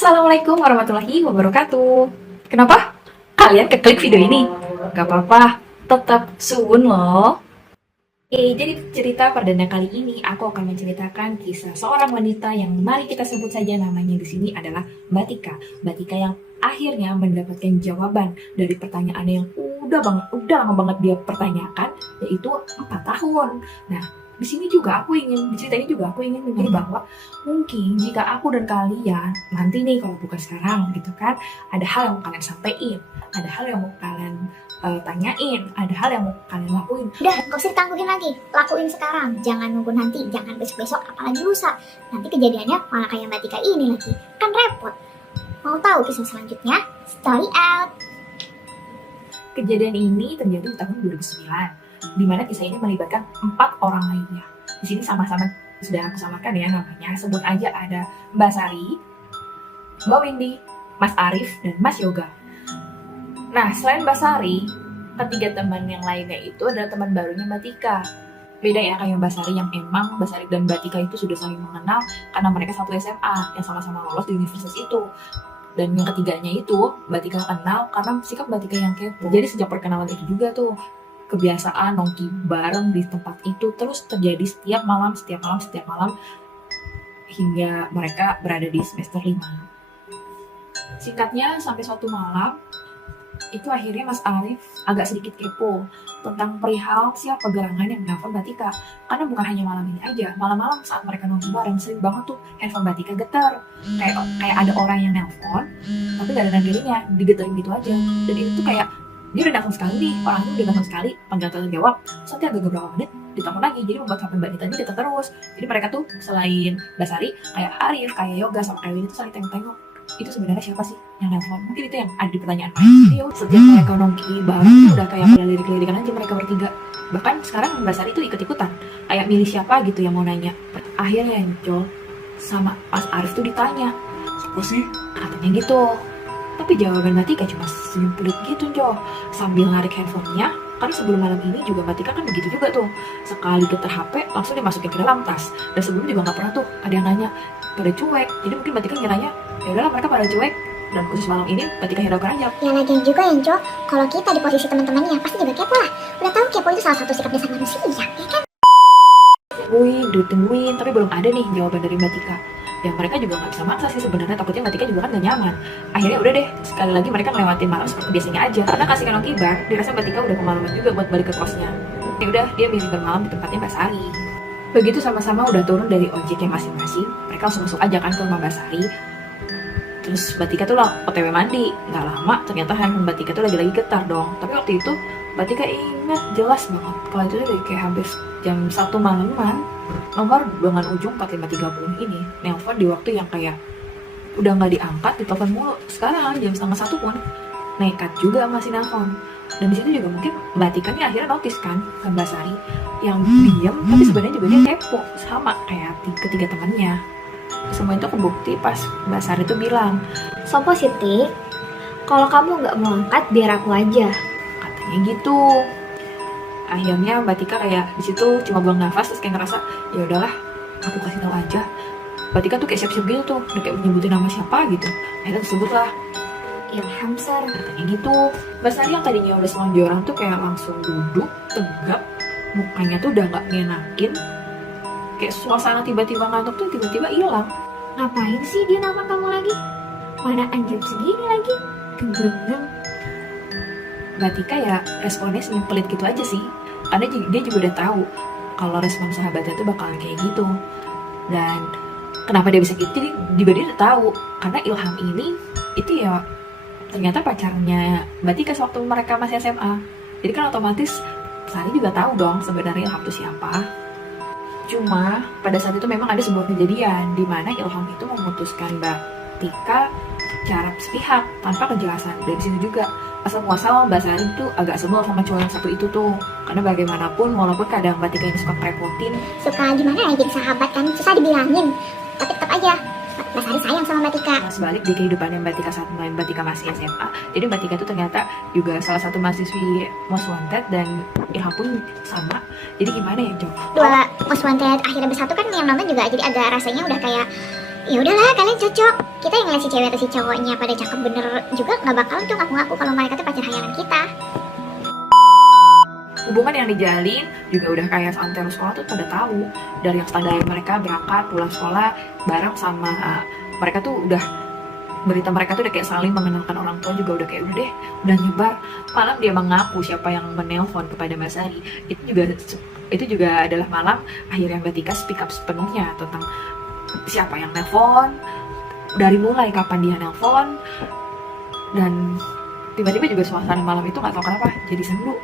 Assalamualaikum warahmatullahi wabarakatuh. Kenapa? Kalian keklik video ini? Gak apa-apa, tetap suwun loh. Jadi cerita perdana kali ini aku akan menceritakan kisah seorang wanita yang mari kita sebut saja namanya di sini adalah Mbak Tika. Mbak Tika yang akhirnya mendapatkan jawaban dari pertanyaan yang udah lama banget dia pertanyakan, yaitu 4 tahun. Nah, di sini juga aku ingin, di cerita ini juga aku ingin menjadi bahwa mungkin jika aku dan kalian nanti nih kalau bukan sekarang gitu kan, ada hal yang mau kalian sampaikan, ada hal yang mau kalian tanyain, ada hal yang mau kalian lakuin. Udah, gak usah ditangguhin lagi. Lakuin sekarang. Jangan nunggu nanti. Jangan besok-besok, apalagi lusa. Nanti kejadiannya malah kayak Mbak Tika ini lagi. Kan repot. Mau tahu kisah selanjutnya? Story out. Kejadian ini terjadi di tahun 2009, di mana kisah ini melibatkan 4 orang lainnya. Di sini sama-sama sudah aku samakan ya namanya. Sebut aja ada Mbak Sari, Mbak Windy, Mas Arif, dan Mas Yoga. Nah, selain Mbak Sari, ketiga teman yang lainnya itu adalah teman barunya Mbak Tika. Beda ya kayak Mbak Sari yang emang Mbak Sari dan Mbak Tika itu sudah saling mengenal karena mereka satu SMA yang sama-sama lolos di universitas itu. Dan yang ketiganya itu Mbak Tika kenal karena sikap Mbak Tika yang kepo. Jadi sejak perkenalan itu juga tuh kebiasaan nongki bareng di tempat itu terus terjadi setiap malam hingga mereka berada di semester 5. Singkatnya sampai suatu malam itu akhirnya Mas Arif agak sedikit kepo tentang perihal siapa gerangan yang menelpon Mbak Tika. Karena bukan hanya malam ini aja, malam-malam saat mereka nongki bareng sering banget tuh handphone Mbak Tika getar. Kayak ada orang yang nelpon, tapi gak ada nadanya, digetarin gitu aja. Dan itu tuh kayak dia udah nelfon sekali nih, orang itu udah nelfon sekali, panggilan telepon jawab, nanti agak beberapa menit ditelepon lagi, jadi membuat HP Mbak Tika ini getar terus. Jadi mereka tuh selain Mbak Sari, kayak Arif, kayak Yoga, sama kayak Winnie tuh saling tengok-tengok. Itu sebenarnya siapa sih yang nelfon? Mungkin itu yang ada di pertanyaan Jadi setiap mereka nongki bareng udah kayak lirik-lirikan aja mereka bertiga. Bahkan sekarang Mbak Sari tuh ikut-ikutan kayak milih siapa gitu yang mau nanya. Akhirnya Enco sama Mas Arif tuh ditanya, Siapa sih? katanya gitu. Tapi jawaban Mbak Tika cuma senyum pelit gitu, Jo, sambil narik handphonenya. Karena sebelum malam ini juga Mbak Tika kan begitu juga tuh. Sekali getar HP langsung dimasukin ke dalam tas. Dan sebelum juga nggak pernah tuh ada yang nanya, pada cuek. Jadi mungkin Mbak Tika ngiranya ya udahlah mereka pada cuek. Dan khusus malam ini Mbak Tika hiraukan aja. Ya lagian juga ya, Jo. Kalau kita di posisi teman-temannya pasti juga kepo lah. Udah tahu kepo itu salah satu sikap dasar manusia, ya kan? Ditungguin, tapi belum ada nih jawaban dari Mbak Tika. Yang mereka juga nggak bisa maksa sih sebenarnya, takutnya Mbak Tika juga kan gak nyaman. Akhirnya udah deh, sekali lagi mereka ngelewatin malam seperti biasanya aja. Karena kasihkan nongki bar, dirasa Mbak Tika udah kemalaman juga buat balik ke kosnya. Ya udah, dia milih bermalam di tempatnya Mbak Sari. Begitu sama-sama udah turun dari ojeknya masing-masing, mereka langsung masuk aja kan ke rumah Mbak Sari. Terus Mbak Tika tuh OTW mandi. Nggak lama ternyata handphone Mbak Tika tuh lagi-lagi getar dong. Tapi waktu itu Mbak Tika ingat jelas banget kalau itu dari kayak hampir jam 1 malaman, nomor dengan ujung 4530 ini nelpon di waktu yang kayak udah nggak diangkat, ditelepon mulu. Sekarang jam setengah 1 pun nekat juga masih nelpon. Dan di situ juga mungkin Mbak Tika nih akhirnya notice kan ke Mbak Sari yang diam, tapi sebenarnya juga dia kepo sama kayak ketiga temannya. Semua itu kebukti pas Mbak Sari tuh bilang, Sopo Siti, kalau kamu nggak mau angkat biar aku aja. katanya gitu. Akhirnya Mbak Tika kayak di situ cuma buang nafas terus kayak ngerasa ya udahlah aku kasih tahu aja. Mbak Tika tuh kayak siap-siap gitu tuh, udah kayak menyebutin nama siapa gitu. Akhirnya disebut lah Ilham Sar. katanya gitu. Mbak Sari yang tadinya udah selonjoran tuh kayak langsung duduk tegap, mukanya tuh udah nggak ngenakin. Kayak suasana tiba-tiba ngantuk tuh tiba-tiba hilang. Ngapain sih dia nama kamu lagi? Mana anjir segini lagi? Gembreng. Mbak Tika ya responnya senyum pelit gitu aja sih. Karena dia juga udah tahu kalau respon sahabatnya tuh bakalan kayak gitu. Dan kenapa dia bisa gitu? Jadi juga dia udah tahu karena Ilham ini itu ya ternyata pacarnya Mbak Tika sewaktu mereka masih SMA. Jadi kan otomatis Sari juga tahu dong sebenarnya Ilham itu siapa. Cuma pada saat itu memang ada sebuah kejadian di mana Ilham itu memutuskan Mbak Tika secara sepihak tanpa kejelasan. Dan di situ juga asal muasal Mbak Sari tuh agak sebel sama cowok yang satu itu tuh. Karena bagaimanapun walaupun kadang Mbak Tika ini suka ngerepotin, Suka gimana ya jadi sahabat kan? Susah dibilangin. Tapi tetap aja Mbak Sari sayang sama Mbak Tika. mas balik di kehidupannya Mbak Tika saat Mbak Tika masih SMA. Jadi Mbak Tika tuh ternyata juga salah satu mahasiswi Most Wanted dan Ilham pun sama. Jadi gimana ya, Jo? Dua Most Wanted akhirnya bersatu kan yang nonton juga jadi agak rasanya udah kayak ya udahlah kalian cocok. kita yang ngeliat si cewek atau si cowoknya pada cakep bener juga nggak bakalan tuh ngaku-ngaku kalau mereka tuh pacar hayangan kita. Hubungan yang dijalin juga udah kayak seantero sekolah tuh pada tahu. Dari yang standar mereka berangkat pulang sekolah bareng sama mereka tuh udah, berita mereka tuh udah kayak saling mengenalkan orang tua juga udah kayak udah deh, udah nyebar. Malam dia mengaku siapa yang menelpon kepada Mbak Sari. Itu juga adalah malam akhirnya Mbak Tika speak up sepenuhnya tentang siapa yang nelpon, dari mulai kapan dia nelpon, dan tiba-tiba juga suasana malam itu nggak tahu kenapa jadi sendu.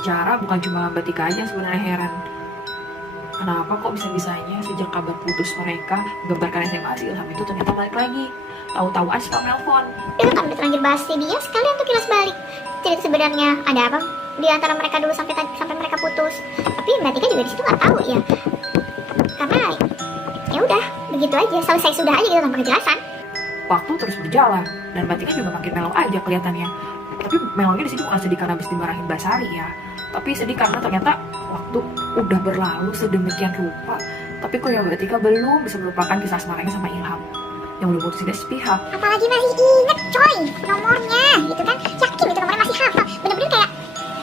Secara bukan cuma Mbak Tika aja sebenarnya heran, kenapa kok bisa-bisanya sejak kabar putus mereka gambarkan SMA si Ilham itu ternyata balik lagi. Tahu-tahu Aspa nelpon. Udah kan udah terlanjur bahas si dia, sekalian tuh kilas balik. Cerita sebenarnya ada apa di antara mereka dulu sampai mereka putus. Tapi Mbak Tika juga di situ nggak tahu ya. Karena ya udah begitu aja, selesai sudah aja gitu tanpa kejelasan. Waktu terus berjalan dan Mbak Tika juga makin melo aja kelihatannya. Tapi melonya di situ bukan sedih karena habis dimarahin Mbak Sari ya, tapi sedih karena ternyata waktu udah berlalu sedemikian rupa, tapi kok ya Mbak Tika belum bisa melupakan kisah asmaranya sama Ilham yang udah putus dari sepihak. Apalagi masih inget coy nomornya gitu kan, yakin itu nomornya masih hafal. Bener-bener kayak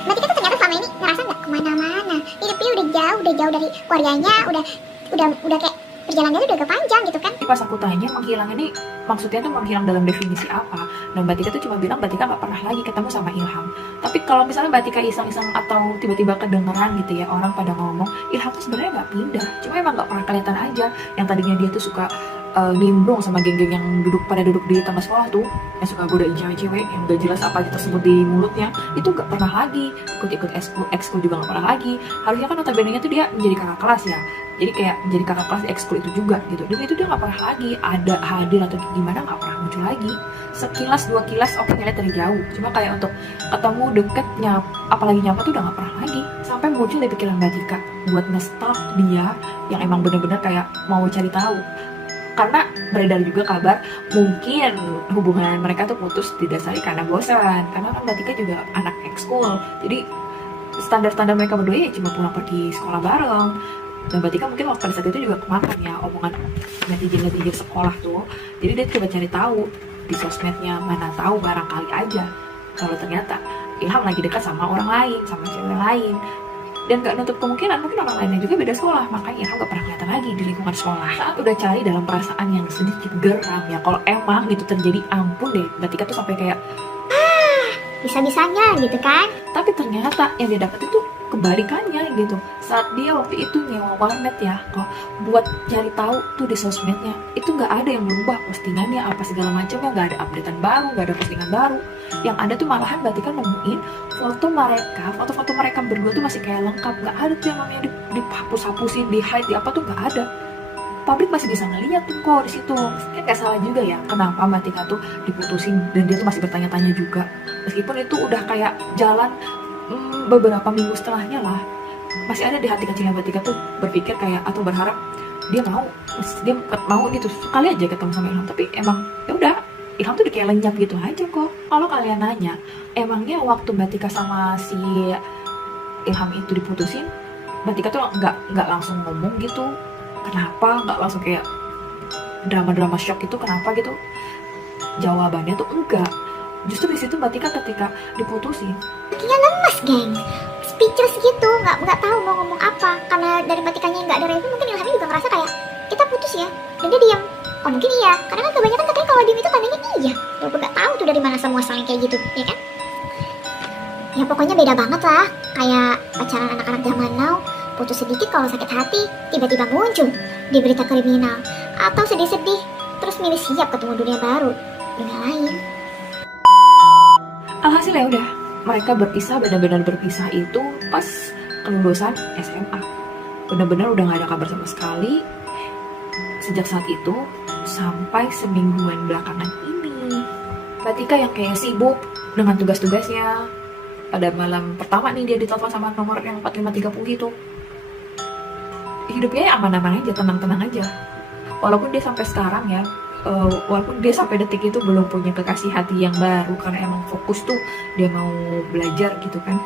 Mbak Tika tuh ternyata selama ini ngerasa nggak kemana-mana, hidupnya udah jauh dari keluarganya, udah kayak perjalanannya udah agak panjang gitu kan. Pas aku tanya menghilang ini maksudnya tuh menghilang dalam definisi apa, dan Mbak Tika tuh cuma bilang Mbak Tika nggak pernah lagi ketemu sama Ilham. Tapi kalau misalnya Mbak Tika iseng-iseng atau tiba-tiba kedengeran gitu ya orang pada ngomong, Ilham tuh sebenarnya nggak pindah, cuma emang nggak pernah kelihatan aja. Yang tadinya dia tuh suka nimbrung sama geng-geng yang pada duduk di tengah sekolah tuh, yang suka godain cewek-cewek yang gak jelas apa aja tersebut di mulutnya, itu nggak pernah lagi ikut ekskul juga nggak pernah lagi. Harusnya kan notabene-nya tuh dia menjadi kakak kelas ya, jadi kayak menjadi kakak kelas di ekskul itu juga gitu, dan itu dia nggak pernah lagi ada hadir atau gimana, nggak pernah muncul lagi. Sekilas dua kilas oke ngeliat dari jauh, cuma kayak untuk ketemu deket apalagi nyapa tuh udah nggak pernah lagi. Sampai muncul di pikiran Mbak Tika buat nge-stalk dia yang emang bener-bener kayak mau cari tahu, karena beredar juga kabar mungkin hubungan mereka tuh putus didasari karena bosan, karena kan Mbak Tika juga anak ekskul, jadi standar-standar mereka berdua ya cuma pulang pergi sekolah bareng. Dan Mbak Tika mungkin waktu pada saat itu juga kemakan ya omongan netizen sekolah tuh, jadi dia coba cari tahu di sosmednya, mana tahu barangkali aja kalau ternyata Ilham lagi dekat sama orang lain, sama cewek lain. Dan gak nutup kemungkinan mungkin orang lainnya juga beda sekolah, makanya Ilham gak pernah kelihatan lagi di lingkungan sekolah. Saat udah cari dalam perasaan yang sedikit geram ya, kalau emang gitu terjadi, ampun deh Mbak Tika tuh sampai kayak Bisa-bisanya gitu kan. tapi ternyata yang dia dapat itu kebalikannya gitu. Saat dia waktu itu nyewa warnet ya, kok buat cari tahu tuh di sosmednya, itu nggak ada yang berubah postingannya apa segala macamnya, nggak ada updatean baru, nggak ada postingan baru. Yang ada tuh malahan berarti kan nemuin foto-foto mereka berdua tuh masih kayak lengkap, nggak ada tuh yang namanya dihapus-hapusin, di hide, di apa tuh nggak ada. Publik masih bisa ngeliat tuh kok di situ. Kan nggak salah juga ya kenapa Mbak Tika tuh diputusin, dan dia tuh masih bertanya-tanya juga, meskipun itu udah kayak jalan beberapa minggu setelahnya lah, masih ada di hati kecilnya Mbak Tika tuh berpikir kayak atau berharap dia mau gitu sekali aja ketemu sama Ilham. Tapi emang ya udah, Ilham tuh udah kayak lenyap gitu aja kok. Kalau kalian nanya, emangnya waktu Mbak Tika sama si Ilham itu diputusin, Mbak Tika tuh nggak langsung ngomong gitu, kenapa nggak langsung kayak drama shock itu, kenapa gitu? Jawabannya tuh enggak. Justru di situ Mbak Tika ketika diputusin, Kakinya lemas geng, speechless gitu, nggak tahu mau ngomong apa. Karena dari Mbak Tikanya nggak ada review, mungkin Ilhamnya juga ngerasa kayak kita putus ya, dan dia diam. Oh mungkin iya, karena kan kebanyakan katanya kalau diem itu tandanya iya. Walaupun nggak tahu tuh dari mana semua saling kayak gitu, ya kan? Ya pokoknya beda banget lah, kayak pacaran anak-anak zaman now. Putus sedikit kalau sakit hati, tiba-tiba muncul di berita kriminal. Atau sedih-sedih, terus milih siap ketemu dunia baru, dunia lain. alhasil ya udah, mereka berpisah, benar-benar berpisah itu pas kelulusan SMA. Benar-benar udah nggak ada kabar sama sekali sejak saat itu sampai semingguan belakangan ini. Mbak Tika yang kayak sibuk dengan tugas-tugasnya. Pada malam pertama nih dia ditelepon sama nomor yang 4530 itu. Hidupnya ya aman-aman aja, tenang-tenang aja. Walaupun dia sampai sekarang ya, walaupun dia sampai detik itu belum punya kekasih hati yang baru, karena emang fokus tuh dia mau belajar gitu kan.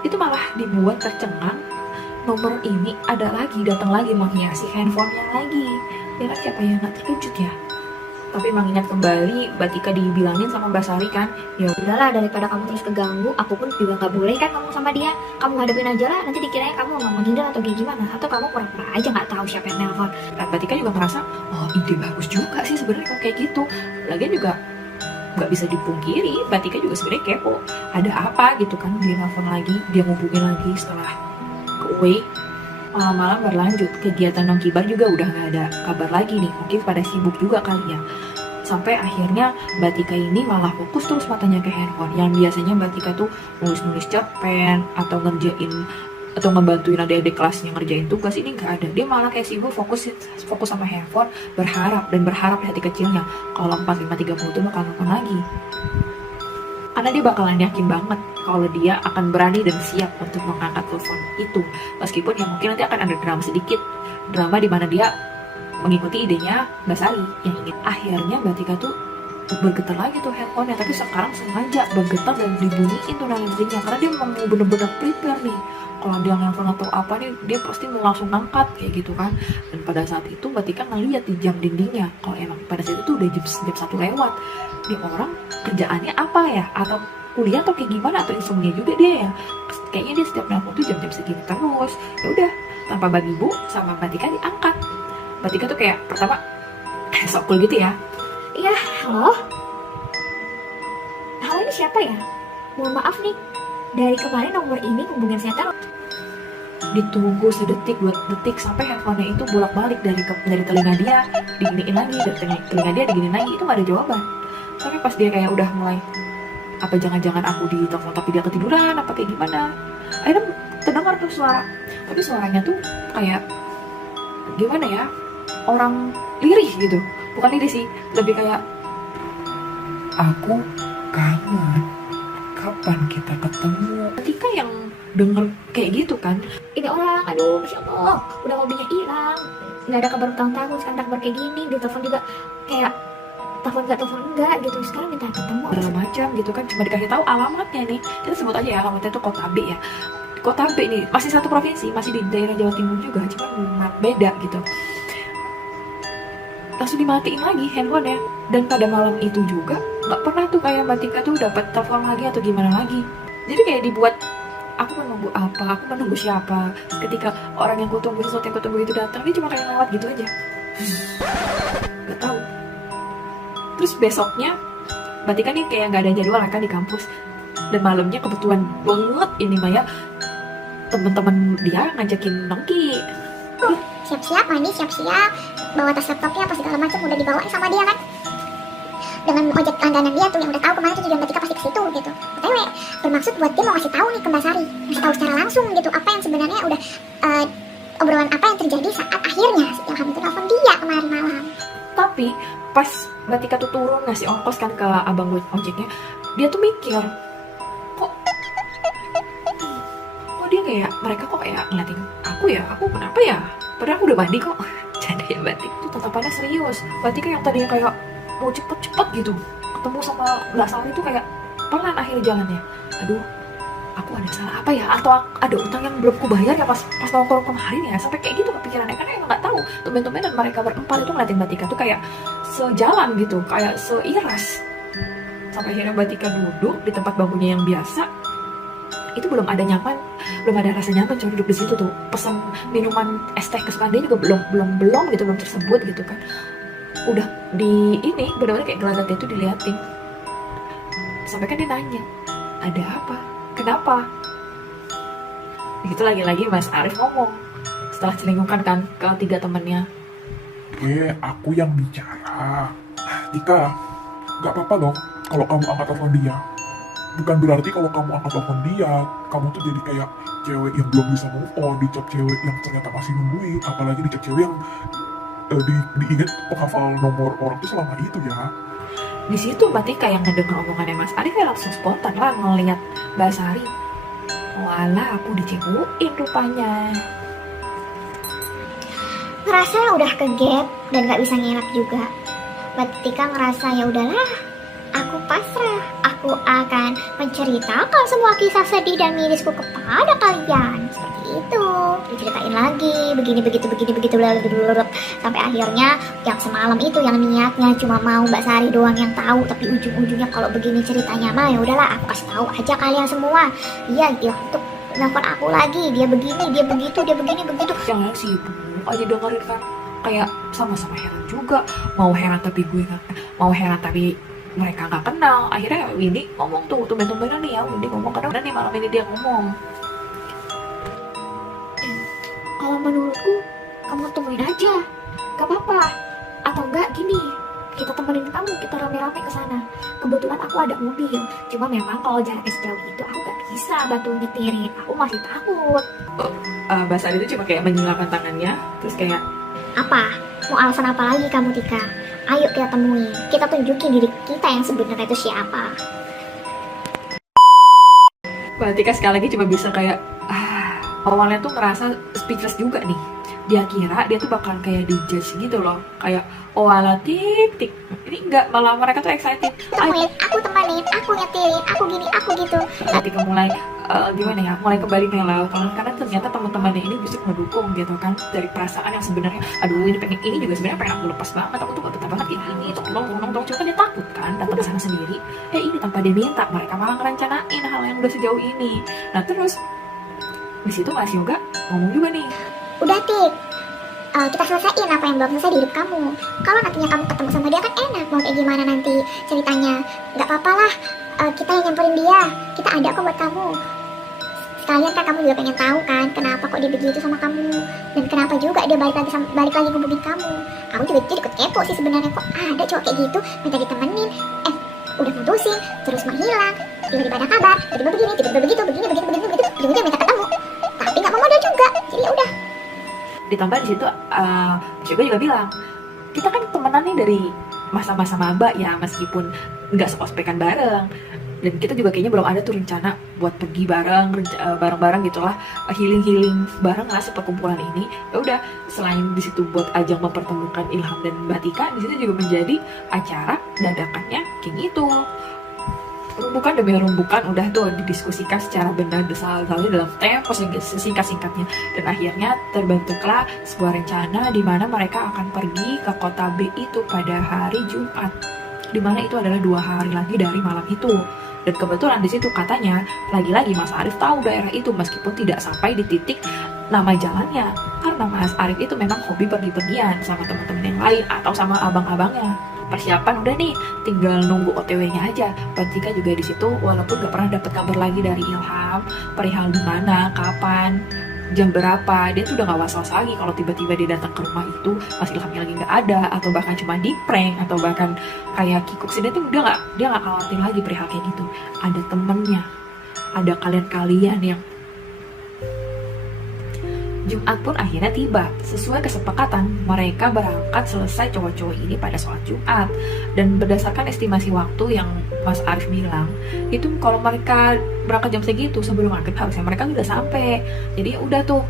Itu malah dibuat tercengang, nomor ini ada lagi, datang lagi menghiasi handphonenya lagi. Ya kan siapa yang nggak terkejut ya. Tapi mengingat kembali Mbak Tika dibilangin sama Mbak Sari kan, ya Udahlah, daripada kamu terus keganggu, aku pun juga nggak boleh kan ngomong sama dia. Kamu hadapin aja lah, nanti dikiranya kamu nggak menghindar atau kayak gimana. Atau kamu pura-pura aja nggak tahu siapa yang nelpon. dan Mbak Tika juga ngerasa, oh ide bagus juga sih sebenarnya kalau kayak gitu. Lagian juga nggak bisa dipungkiri, Mbak Tika juga sebenarnya kepo. Ada apa gitu kan, dia nelfon lagi, dia ngubungin lagi setelah ke away. Malam-malam berlanjut, kegiatan Nong Kibar juga udah nggak ada kabar lagi nih. Mungkin pada sibuk juga kali ya. Sampai akhirnya Mbak Tika ini malah fokus terus matanya ke handphone. Yang biasanya Mbak Tika tuh nulis-nulis cerpen atau ngerjain atau ngebantuin adik-adik kelasnya ngerjain tugas, ini nggak ada. Dia malah kayak sibuk fokus sama handphone, berharap di hati kecilnya kalau 4530 itu bakal nelfon lagi. Karena dia bakalan yakin banget kalau dia akan berani dan siap untuk mengangkat telepon itu. Meskipun ya mungkin nanti akan ada drama sedikit. Drama di mana dia mengikuti idenya Mbak Sari yang ingin. Akhirnya Mbak Tika tuh bergetar lagi tuh handphonenya. Tapi sekarang sengaja bergetar dan dibunyiin tuh nantinya. Karena dia mau bener-bener prepare nih. Kalau dia nelfon atau apa nih, dia pasti mau langsung ngangkat kayak gitu kan. Dan pada saat itu Mbak Tika ngeliat di jam dindingnya. Kalau emang pada saat itu udah jam 1 lewat. Dia orang kerjaannya apa ya, atau kuliah atau kayak gimana, atau insomnia juga dia ya. Kayaknya dia setiap nelfon tuh jam-jam segini terus. Ya udah, tanpa bagi bu sama Mbak Tika diangkat. Mbak Tika tuh kayak pertama sok cool gitu ya. Iya, halo? Halo, ini siapa ya? Mohon maaf nih, dari kemarin nomor ini hubungin saya terus. Ditunggu sedetik 2 detik sampai handphonenya itu bolak-balik dari telinga dia diginiin lagi, dari telinga dia diginiin lagi, itu gak ada jawaban. Tapi pas dia kayak udah mulai, apa jangan-jangan aku ditelepon tapi dia ketiduran, apa kayak gimana, akhirnya terdengar tuh suara. Tapi suaranya tuh kayak gimana ya, orang lirih gitu. Bukan lirih sih, lebih kayak, aku kangen, kapan kita ketemu. Ketika yang denger kayak gitu kan, Ini orang, aduh, Masya Allah, udah mobilnya hilang, nggak ada kabar bertahun-tahun, sekarang ada kabar kayak gini, di telepon juga kayak telepon enggak gitu, sekarang minta ketemu. segala macam gitu kan, cuma dikasih tahu alamatnya nih. Kita sebut aja ya alamatnya tuh Kota B ya. Kota B nih masih satu provinsi, masih di daerah Jawa Timur juga, cuma beda gitu. Langsung dimatiin lagi handphonenya. Dan pada malam itu juga nggak pernah tuh kayak Mbak Tika tuh dapat telepon lagi atau gimana lagi. Jadi kayak dibuat, aku menunggu apa, aku menunggu siapa. Ketika orang yang kutunggu, sesuatu yang kutunggu itu datang, dia cuma kayak lewat gitu aja. Gak tahu. Terus besoknya Mbak Tika nih kayak nggak ada jadwal kan di kampus. Dan malamnya kebetulan banget ini Maya, teman-teman dia ngajakin Nongki. Siap-siap mandi, siap-siap bawa tas laptopnya apa segala macam udah dibawa sama dia kan, dengan ojek langganan dia tuh yang udah tahu kemarin tuh tujuan Mbak Tika pasti ke situ gitu. BTW bermaksud buat dia mau ngasih tahu nih ke Mbak Sari, ngasih tahu secara langsung gitu apa yang sebenarnya udah obrolan apa yang terjadi saat akhirnya si Ilham itu nelfon dia kemarin malam. Tapi pas Mbak Tika tuh turun ngasih ongkos kan ke abang ojeknya, dia tuh mikir, kok dia kayak, mereka kok kayak ngeliatin aku ya, aku kenapa ya, padahal aku udah mandi kok. Canda ya Mbak Tika tuh tatapannya serius. Mbak Tika yang tadinya kayak mau cepet-cepet gitu ketemu sama Mbak Sari tuh kayak pelan akhir jalannya. Aduh, aku ada salah apa ya, atau ada utang yang belum kubayar ya pas nongkrong kemarin ya, sampai kayak gitu kepikirannya. Karena emang nggak tahu, tumben-tumbenan mereka berempat itu ngeliatin Mbak Tika tuh kayak sejalan gitu, kayak seiras. Sampai akhirnya Mbak Tika duduk di tempat bangkunya yang biasa, itu belum ada rasa nyaman cuma duduk di situ tuh. Pesan minuman es teh kesukaan dia juga belum tersebut gitu kan. Udah di ini benar-benar kayak gelagat dia tuh diliatin. Sampai kan dia nanya, ada apa, kenapa? Itu lagi-lagi Mas Arif ngomong setelah celingkukan kan ke 3 temannya. Aku yang bicara. Tika, gak apa-apa loh kalau kamu angkat telepon dia. Bukan berarti kalau kamu angkat telepon dia, kamu tuh jadi kayak cewek yang belum bisa move on, dicap cewek yang ternyata masih nungguin, apalagi dicap cewek yang diingat penghafal nomor orang tuh selama itu ya. Di situ Mbak Tika yang ngedenger omongannya Mas Arif kayak langsung spontan lah ngeliat Mbak Sari. Walah, aku dicekuin rupanya. Ngerasa udah ke gap dan gak bisa ngelak juga. Mbak Tika ngerasa ya udahlah, aku pasrah. Aku akan menceritakan semua kisah sedih dan mirisku kepada kalian. Seperti itu. diceritain lagi begini begitu blablabla, sampai akhirnya yang semalam itu yang niatnya cuma mau Mbak Sari doang yang tahu, tapi ujung-ujungnya kalau begini ceritanya mah ya udahlah aku kasih tahu aja kalian semua. Iya dia untuk nelfon aku lagi, dia begini dia begitu dia begini begitu. Jangan sibuk aja dengerin kan, kayak sama-sama heran juga, mau heran tapi gue nggak, mau heran tapi mereka nggak kenal. Akhirnya Windy ngomong tuh tumben-tumbenan nih ya, Windy ngomong karena nih malam ini dia ngomong. Kalau menurutku kamu temuin aja, gak apa-apa. Atau enggak gini, kita temenin kamu, kita rame-rame ke sana. Kebetulan aku ada mobil, cuma memang kalau jaraknya sejauh itu aku gak bisa bantu nyetirin, aku masih takut. Mbak Sari itu cuma kayak menyilangkan tangannya, terus kayak Apa? Mau alasan apa lagi kamu Tika? Ayo kita temuin, kita tunjukin diri kita yang sebenarnya itu siapa. Mbak Tika sekali lagi cuma bisa kayak awalnya tuh ngerasa speechless juga nih. Dia kira dia tuh bakal kayak dijudge gitu loh, kayak oh ala tik. Ini enggak, malah mereka tuh excited. Temuin, aku temanin, aku nyetirin, aku gini, aku gitu. Ketika mulai gimana ya, mulai kembali mellow karena ternyata teman-temannya ini justru mendukung gitu kan, dari perasaan yang sebenarnya aduh ini juga sebenarnya pengen aku lepas banget, aku tuh gak betah banget ini tolong cuma kan dia takut kan datang ke sana sendiri. Ini tanpa dia minta, mereka malah ngerencanain hal yang udah sejauh ini. Nah terus di situ Mas Yoga ngomong juga nih, Udah Tik, kita selesaiin apa yang belum selesai di hidup kamu. Kalau nantinya kamu ketemu sama dia kan enak, mau kayak gimana nanti ceritanya. Gak apa-apa lah, kita yang nyamperin dia, kita ada kok buat kamu. Sekalian kan kamu juga pengen tahu kan kenapa kok dia begitu sama kamu, dan kenapa juga dia balik lagi ngubungin kamu. Aku juga jadi ikut kepo sih sebenarnya, kok ada cowok kayak gitu minta ditemenin, udah putusin terus menghilang, tiba-tiba ada kabar, tiba-tiba begini, tiba-tiba begitu, begini ujung-ujungnya minta ketemu, tapi nggak mau modal juga. Jadi ya udah. ditambah di situ Mas Yoga juga bilang kita kan temenan nih dari masa-masa maba ya, meskipun nggak seospekan bareng, dan kita juga kayaknya belum ada tuh rencana buat pergi bareng-bareng gitulah, healing bareng lah seperkumpulan ini. Ya udah, selain di situ buat ajang mempertemukan Ilham dan Mbak Tika, di situ juga menjadi acara dadakannya kayak gitu. Rumbukan demi rumbukan udah tuh didiskusikan secara benar selalu dalam tempo singkat-singkatnya, dan akhirnya terbentuklah sebuah rencana di mana mereka akan pergi ke kota B itu pada hari Jumat, di mana itu adalah 2 hari lagi dari malam itu. Dan kebetulan di situ katanya lagi-lagi Mas Arif tahu daerah itu meskipun tidak sampai di titik nama jalannya, karena Mas Arif itu memang hobi pergi-pergian sama teman-teman yang lain atau sama abang-abangnya. Persiapan udah nih, tinggal nunggu OTW-nya aja. Tika juga di situ walaupun gak pernah dapat kabar lagi dari Ilham perihal di mana, kapan, jam berapa, dia tuh udah gak was-was lagi kalau tiba-tiba dia datang ke rumah itu pas Ilhamnya lagi gak ada, atau bahkan cuma di prank, atau bahkan kayak kikuk sih, dia gak khawatir lagi perihal kayak gitu. Ada temennya, ada kalian-kalian yang Jumat pun akhirnya tiba. Sesuai kesepakatan, mereka berangkat selesai cowok-cowok ini pada sholat Jumat. Dan berdasarkan estimasi waktu yang Mas Arif bilang, itu kalau mereka berangkat jam segitu sebelum maghrib harusnya mereka udah sampai. Jadi udah tuh,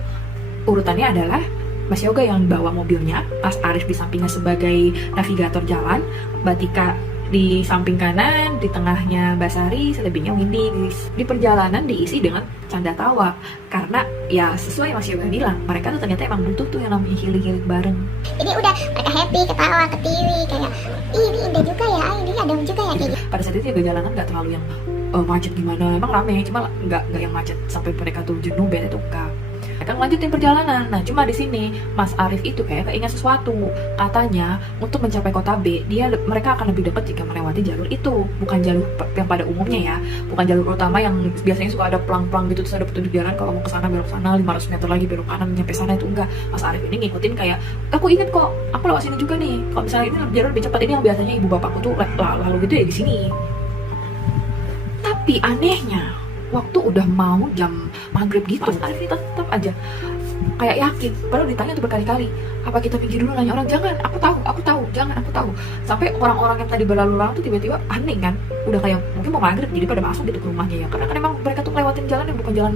urutannya adalah Mas Yoga yang bawa mobilnya, Mas Arif di sampingnya sebagai navigator jalan, Mbak Tika di samping kanan, di tengahnya Mbak Sari, selebihnya Windy. Di perjalanan diisi dengan canda tawa, karena ya sesuai Mas Yoga bilang, mereka tuh ternyata emang butuh tuh yang namanya healing bareng. Jadi udah mereka happy, ketawa, ketiwi, kayak ini indah juga ya, ini adem juga ya kayak gitu. Pada saat itu juga jalanan gak terlalu yang macet gimana, emang rame, cuma nggak yang macet sampai mereka tuh jenuh, bete tuh enggak. Mereka ngelanjutin perjalanan. Nah cuma di sini Mas Arif itu kayak keingat sesuatu. Katanya untuk mencapai kota B, mereka akan lebih dekat jika melewati jalur itu, bukan jalur yang pada umumnya ya, bukan jalur utama yang biasanya suka ada pelang-pelang gitu terus ada petunjuk jalan kalau mau ke sana belok sana 500 meter lagi belok kanan nyampe sana. Itu enggak. Mas Arif ini ngikutin kayak aku inget kok, aku lewat sini juga nih. Kalau misalnya ini jalur lebih cepat, ini yang biasanya ibu bapakku tuh lalu gitu ya di sini. Tapi anehnya waktu udah mau jam maghrib gitu, Mas Arif tetap aja kayak yakin, padahal ditanya tuh berkali-kali, apa kita pinggir dulu, nanya orang, jangan, aku tahu, jangan, aku tahu. Sampai orang-orang yang tadi berlalu lalang tuh tiba-tiba aneh kan, udah kayak mungkin mau maghrib jadi pada masuk gitu ke rumahnya ya, karena kan emang mereka tuh lewatin jalan yang bukan jalan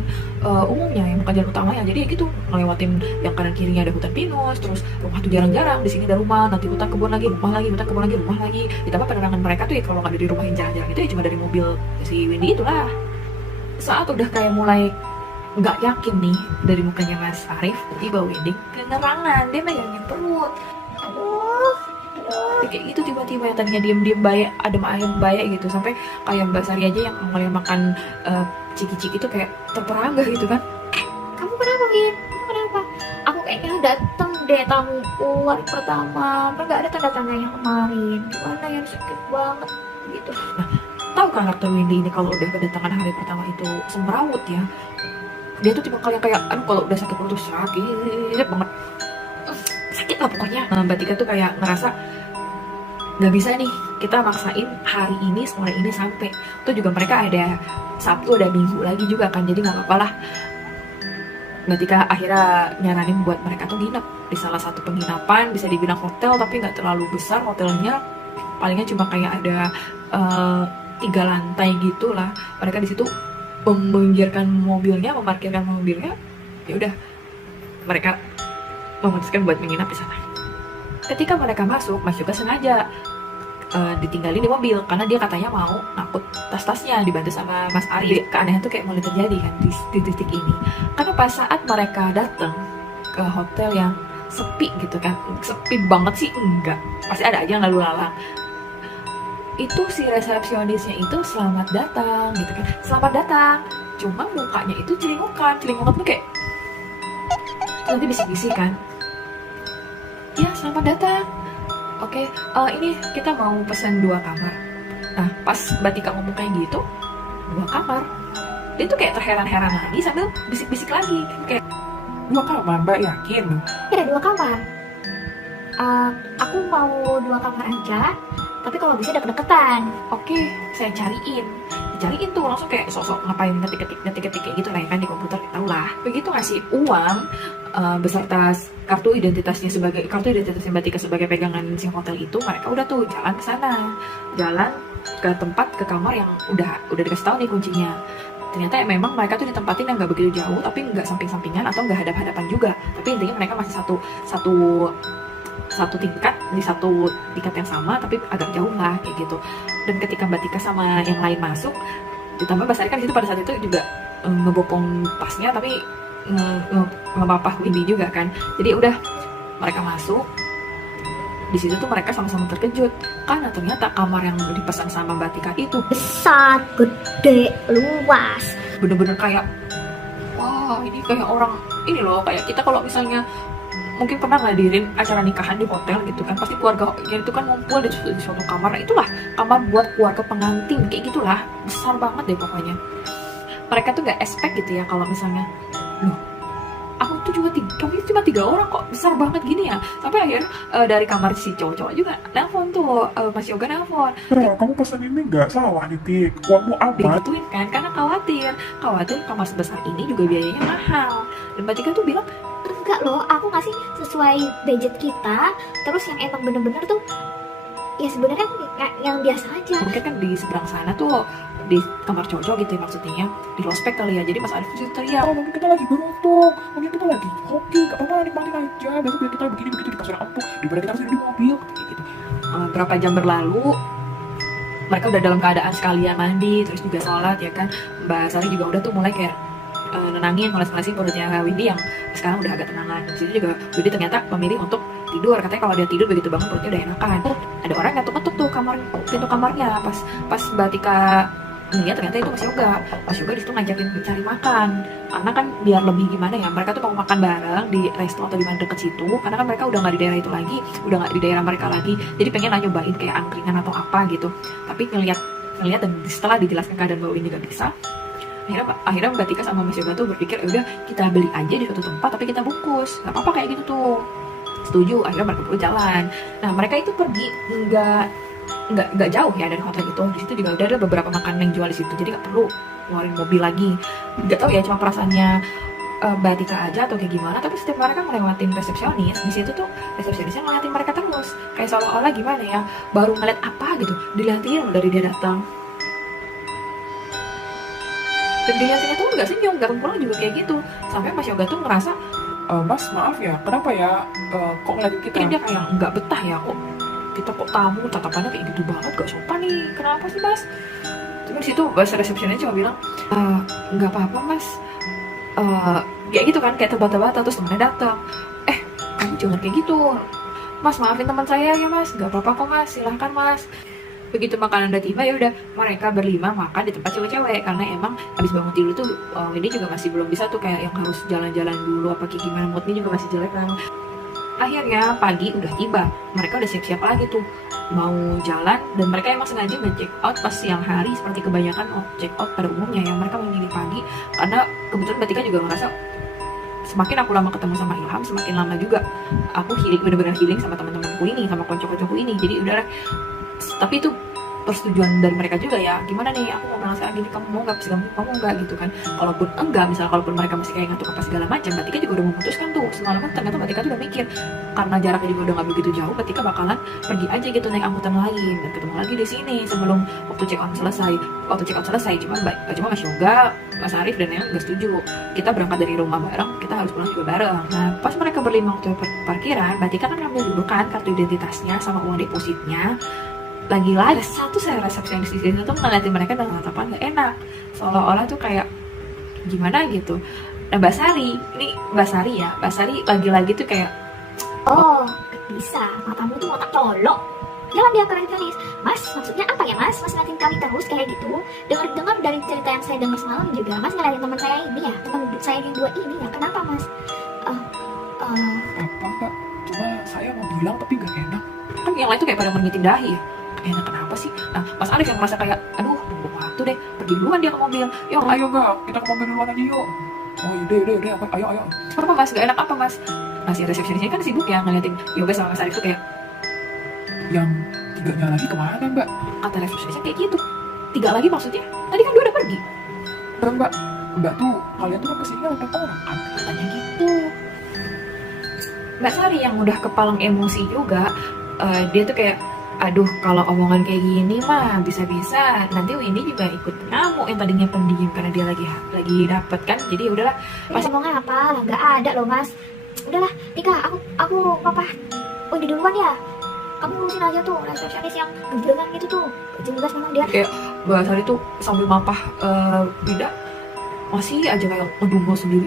umumnya, yang bukan jalan utamanya, jadi ya gitu ngelewatin yang kanan kirinya ada hutan pinus, terus rumah tuh jarang-jarang, di sini ada rumah, nanti hutan kebun lagi, rumah lagi, hutan kebun lagi, rumah lagi. Ditambah penerangan mereka tuh ya kalau nggak dari rumah yang jarang-jarang itu ya cuma dari mobil si Windy itulah. Saat udah kayak mulai nggak yakin nih dari mukanya Mas Arif, tiba wedding kenerangan dia megangin perut. Aduh. Dia kayak gitu tiba-tiba, yang tadinya diem-diem baik, adem ayem baik gitu, sampai kayak Mbak Sari aja yang mulai makan ciki-ciki itu kayak terperangah gitu kan. Kamu kenapa, Win? Kamu kenapa? Aku kayaknya dateng deh tamu keluar pertama, kan nggak ada tanda-tanda yang kemarin. Gimana yang sakit banget gitu. Tahu karakter Windy ini kalau udah kedatangan hari pertama itu semrawut ya. Dia tuh tipe yang kayak, aduh kalau udah sakit perut tuh sakit banget. Sakit lah pokoknya. Mbak Tika tuh kayak ngerasa nggak bisa nih kita maksain hari ini sore ini sampai. Itu juga mereka ada Sabtu ada Minggu lagi juga kan, jadi nggak apa-apa lah. Mbak Tika akhirnya nyaranin buat mereka tuh nginep di salah satu penginapan, bisa dibilang hotel tapi nggak terlalu besar hotelnya, palingnya cuma kayak ada 3 lantai gitu lah. Mereka di situ meminggirkan mobilnya, memarkirkan mobilnya, ya udah mereka memutuskan buat menginap di sana. Ketika mereka masuk, Mas juga sengaja ditinggalin di mobil karena dia katanya mau ngangkut tas-tasnya dibantu sama Mas Ari. Keanehan tuh kayak mulai terjadi kan di titik ini, karena pas saat mereka datang ke hotel yang sepi gitu kan, sepi banget sih enggak, pasti ada aja yang lalu lalang. Itu si resepsionisnya itu selamat datang gitu kan, selamat datang, cuma mukanya itu celingukan tuh kayak nanti bisik-bisik kan, ya selamat datang, oke, ini kita mau pesan 2 kamar. Nah pas Mbak Tika ngomong kayak gitu 2 kamar, dia tuh kayak terheran-heran lagi sambil bisik-bisik lagi kayak 2 kamar, Mbak yakin? Ada 2 kamar. Aku mau 2 kamar aja, tapi kalau bisa deket-deketan. oke, saya dicariin tuh langsung kayak sosok ngapain ngetik-ngetik kayak gitu lah ya kan di komputer, tau lah. Begitu ngasih uang beserta kartu identitasnya Mbak Tika sebagai pegangan si hotel itu, mereka udah tuh jalan ke sana, jalan ke tempat, ke kamar yang udah dikasih tahu nih kuncinya. Ternyata ya memang mereka tuh ditempatin yang nggak begitu jauh, tapi nggak samping-sampingan atau nggak hadap-hadapan juga, tapi intinya mereka masih satu tingkat, di satu tingkat yang sama tapi agak jauh lah kayak gitu. Dan ketika Mbak Tika sama yang lain masuk, ditambah Mbak Sari kan di situ pada saat itu juga ngebopong tasnya tapi ngebapah Windy juga kan, jadi udah mereka masuk di situ tuh mereka sama-sama terkejut karena ternyata kamar yang dipesan sama Mbak Tika itu Besar, gede, luas. bener-bener kayak wah ini kayak orang ini loh, kayak kita kalau misalnya mungkin pernah ngadirin acara nikahan di hotel gitu kan, pasti keluarga itu kan ngumpul di suatu kamar. Nah, itulah kamar buat keluarga pengantin kayak gitulah, besar banget deh pokoknya. Mereka tuh nggak expect gitu ya kalau misalnya loh aku tuh kami cuma 3 orang kok besar banget gini ya. Sampai akhirnya dari kamar si cowok-cowok juga nelfon tuh, Mas Yoga nelfon, Kamu pesan ini nggak salah nih, Tik. Uangmu aman. digituin kan karena khawatir kamar sebesar ini juga biayanya mahal. Dan Mbak Tika tuh bilang Enggak loh, aku ngasih sesuai budget kita. Terus yang emang bener-bener tuh ya sebenarnya yang biasa aja. mungkin kan di seberang sana tuh di kamar cowok gitu ya, maksudnya di lospek kali ya. Jadi Mas Arif tuh teriak, Mungkin kita lagi beruntung, mungkin kita lagi hoki, gak apa-apa, nikmatin aja. Besok biar kita begini begitu di kasur yang empuk daripada kita harus di mobil kayak gitu. berapa jam berlalu mereka udah dalam keadaan sekalian mandi terus juga sholat ya kan. Mbak Sari juga udah tuh mulai kayak nenangin, ngoles-ngolesin perutnya Windy yang sekarang udah agak tenangan. Di situ juga Windy ternyata memilih untuk tidur, katanya kalau dia tidur begitu bangun perutnya udah enakan. Ada orang ngetuk-ngetuk tuh pintu kamarnya, pas Mbak Tika ngeliat ternyata itu Mas Yoga di situ ngajakin cari makan, karena kan biar lebih gimana ya, mereka tuh mau makan bareng di resto atau di mana deket situ, karena kan mereka udah nggak di daerah itu lagi, udah nggak di daerah mereka lagi, jadi pengen lah nyobain kayak angkringan atau apa gitu. Tapi ngeliat dan setelah dijelaskan keadaan Mbak Windy gak bisa, akhirnya Mbak Tika sama Mas Yoga tuh berpikir udah kita beli aja di suatu tempat tapi kita bungkus, nggak apa-apa kayak gitu tuh. Setuju, akhirnya mereka perlu jalan. Nah mereka itu pergi nggak jauh ya dari hotel itu. Di situ juga udah ada beberapa makanan yang jual di situ, jadi nggak perlu ngeluarin mobil lagi. Nggak tahu ya, cuma perasaannya Mbak Tika aja atau kayak gimana, tapi setiap mereka ngelewatin resepsionis di situ tuh, resepsionisnya ngeliatin mereka terus kayak seolah-olah gimana ya, baru ngeliat apa gitu dilihatin dari dia datang. Dan dilihatinnya tuh nggak senyum, nggak pulang juga kayak gitu. Sampai Mas Yoga tuh ngerasa Mas maaf ya, kenapa ya kok ngeliatin kita? ini dia kayak nggak betah ya, kok kita kok tamu tatapannya kayak gitu banget, gak sopan nih, kenapa sih Mas? Terus di situ bahasa resepsionnya cuma bilang nggak apa-apa Mas, kayak gitu kan, kayak terbata-bata. Terus temennya datang, kamu jangan kayak gitu mas, maafin teman saya ya mas, nggak apa-apa kok mas, silahkan mas. Begitu makanan udah tiba, ya udah mereka berlima makan di tempat cewek-cewek, karena emang habis bangun tidur tuh ini juga masih belum bisa tuh kayak yang harus jalan-jalan dulu apa kayak gimana, moodnya juga masih jelek kan. Akhirnya pagi udah tiba, mereka udah siap-siap lagi tuh mau jalan, dan mereka emang sengaja nge-check out pas siang hari seperti kebanyakan check out pada umumnya, yang mereka memilih pagi karena kebetulan Batika juga ngerasa semakin aku lama ketemu sama Ilham, semakin lama juga aku healing, bener-bener healing sama teman-temanku ini, sama konco-koncoku ini. Jadi udahlah, tapi itu persetujuan dari mereka juga ya, gimana nih aku mau bilang gini, kamu mau nggak, kamu enggak gitu kan. Kalaupun enggak, misalnya kalaupun mereka masih kayak ngantuk apa segala macam, Batika juga udah memutuskan tuh semalaman. Ternyata Batika tuh udah mikir, karena jaraknya juga udah nggak begitu jauh, Batika bakalan pergi aja gitu naik angkutan lain dan ketemu lagi di sini sebelum waktu check out selesai. Waktu check out selesai cuma Mas Yoga, Mas Arif dan Neon nggak setuju kita berangkat dari rumah bareng, kita harus pulang juga bareng. Nah pas mereka berlima waktu parkiran, Batika kan ngambil dulu kan kartu identitasnya sama uang depositnya. Lagi-lagi satu saya resepsionis di situ tuh ngeliatin mereka dengan tatapan gak enak, seolah-olah tuh kayak gimana gitu. Nah Mbak Sari, ini Mbak Sari ya, Mbak Sari lagi-lagi tuh kayak, Oh, bisa. Matamu tuh otak colok. Jalan dia keras-keras. Mas, maksudnya apa ya mas? Mas ngeliatin kami terus kayak gitu. Dengar-dengar dari cerita yang saya dengar semalam juga, mas ngeliatin teman saya ini ya, teman duduk saya yang dua ini ya. Kenapa mas? Apa Kak? Cuma saya mau bilang tapi gak enak. kan yang lain tuh kayak pada mengiting dahi ya. Enak kenapa sih? Nah Mas Arif yang merasa kayak, aduh buang waktu deh, pergi duluan dia ke mobil. Yuk Ayo Kak, kita ke mobil duluan aja yuk. Oh yaudah, ayo. kenapa mas? Gak enak apa mas? Masih resepsionisnya kan sibuk ya ngeliatin Yoga sama Mas Arif tuh kayak, Yang tiganya lagi kemana Mbak? kata resepsionisnya kayak gitu. 3 lagi maksudnya? Tadi kan 2 udah pergi. Bener Mbak tuh, kalian tuh kan kesini ngeliatin orang kan? Katanya gitu. Mbak Sari yang udah kepalang emosi juga, dia tuh kayak, aduh kalau omongan kayak gini mah bisa-bisa nanti Windy juga ikut ngamuk yang tadinya pendiam karena dia lagi dapet kan. Jadi udahlah. Mas ngomongnya apa? Nggak ada loh mas. Udahlah, Tika, aku papa. Oh di duluan ya. Kamu urusin aja tuh resepsionis yang gebrek gitu tuh. Jelas memang dia. Kayak Mbak Sari tuh sambil mapah Winda masih aja kayak ngedumel sendiri.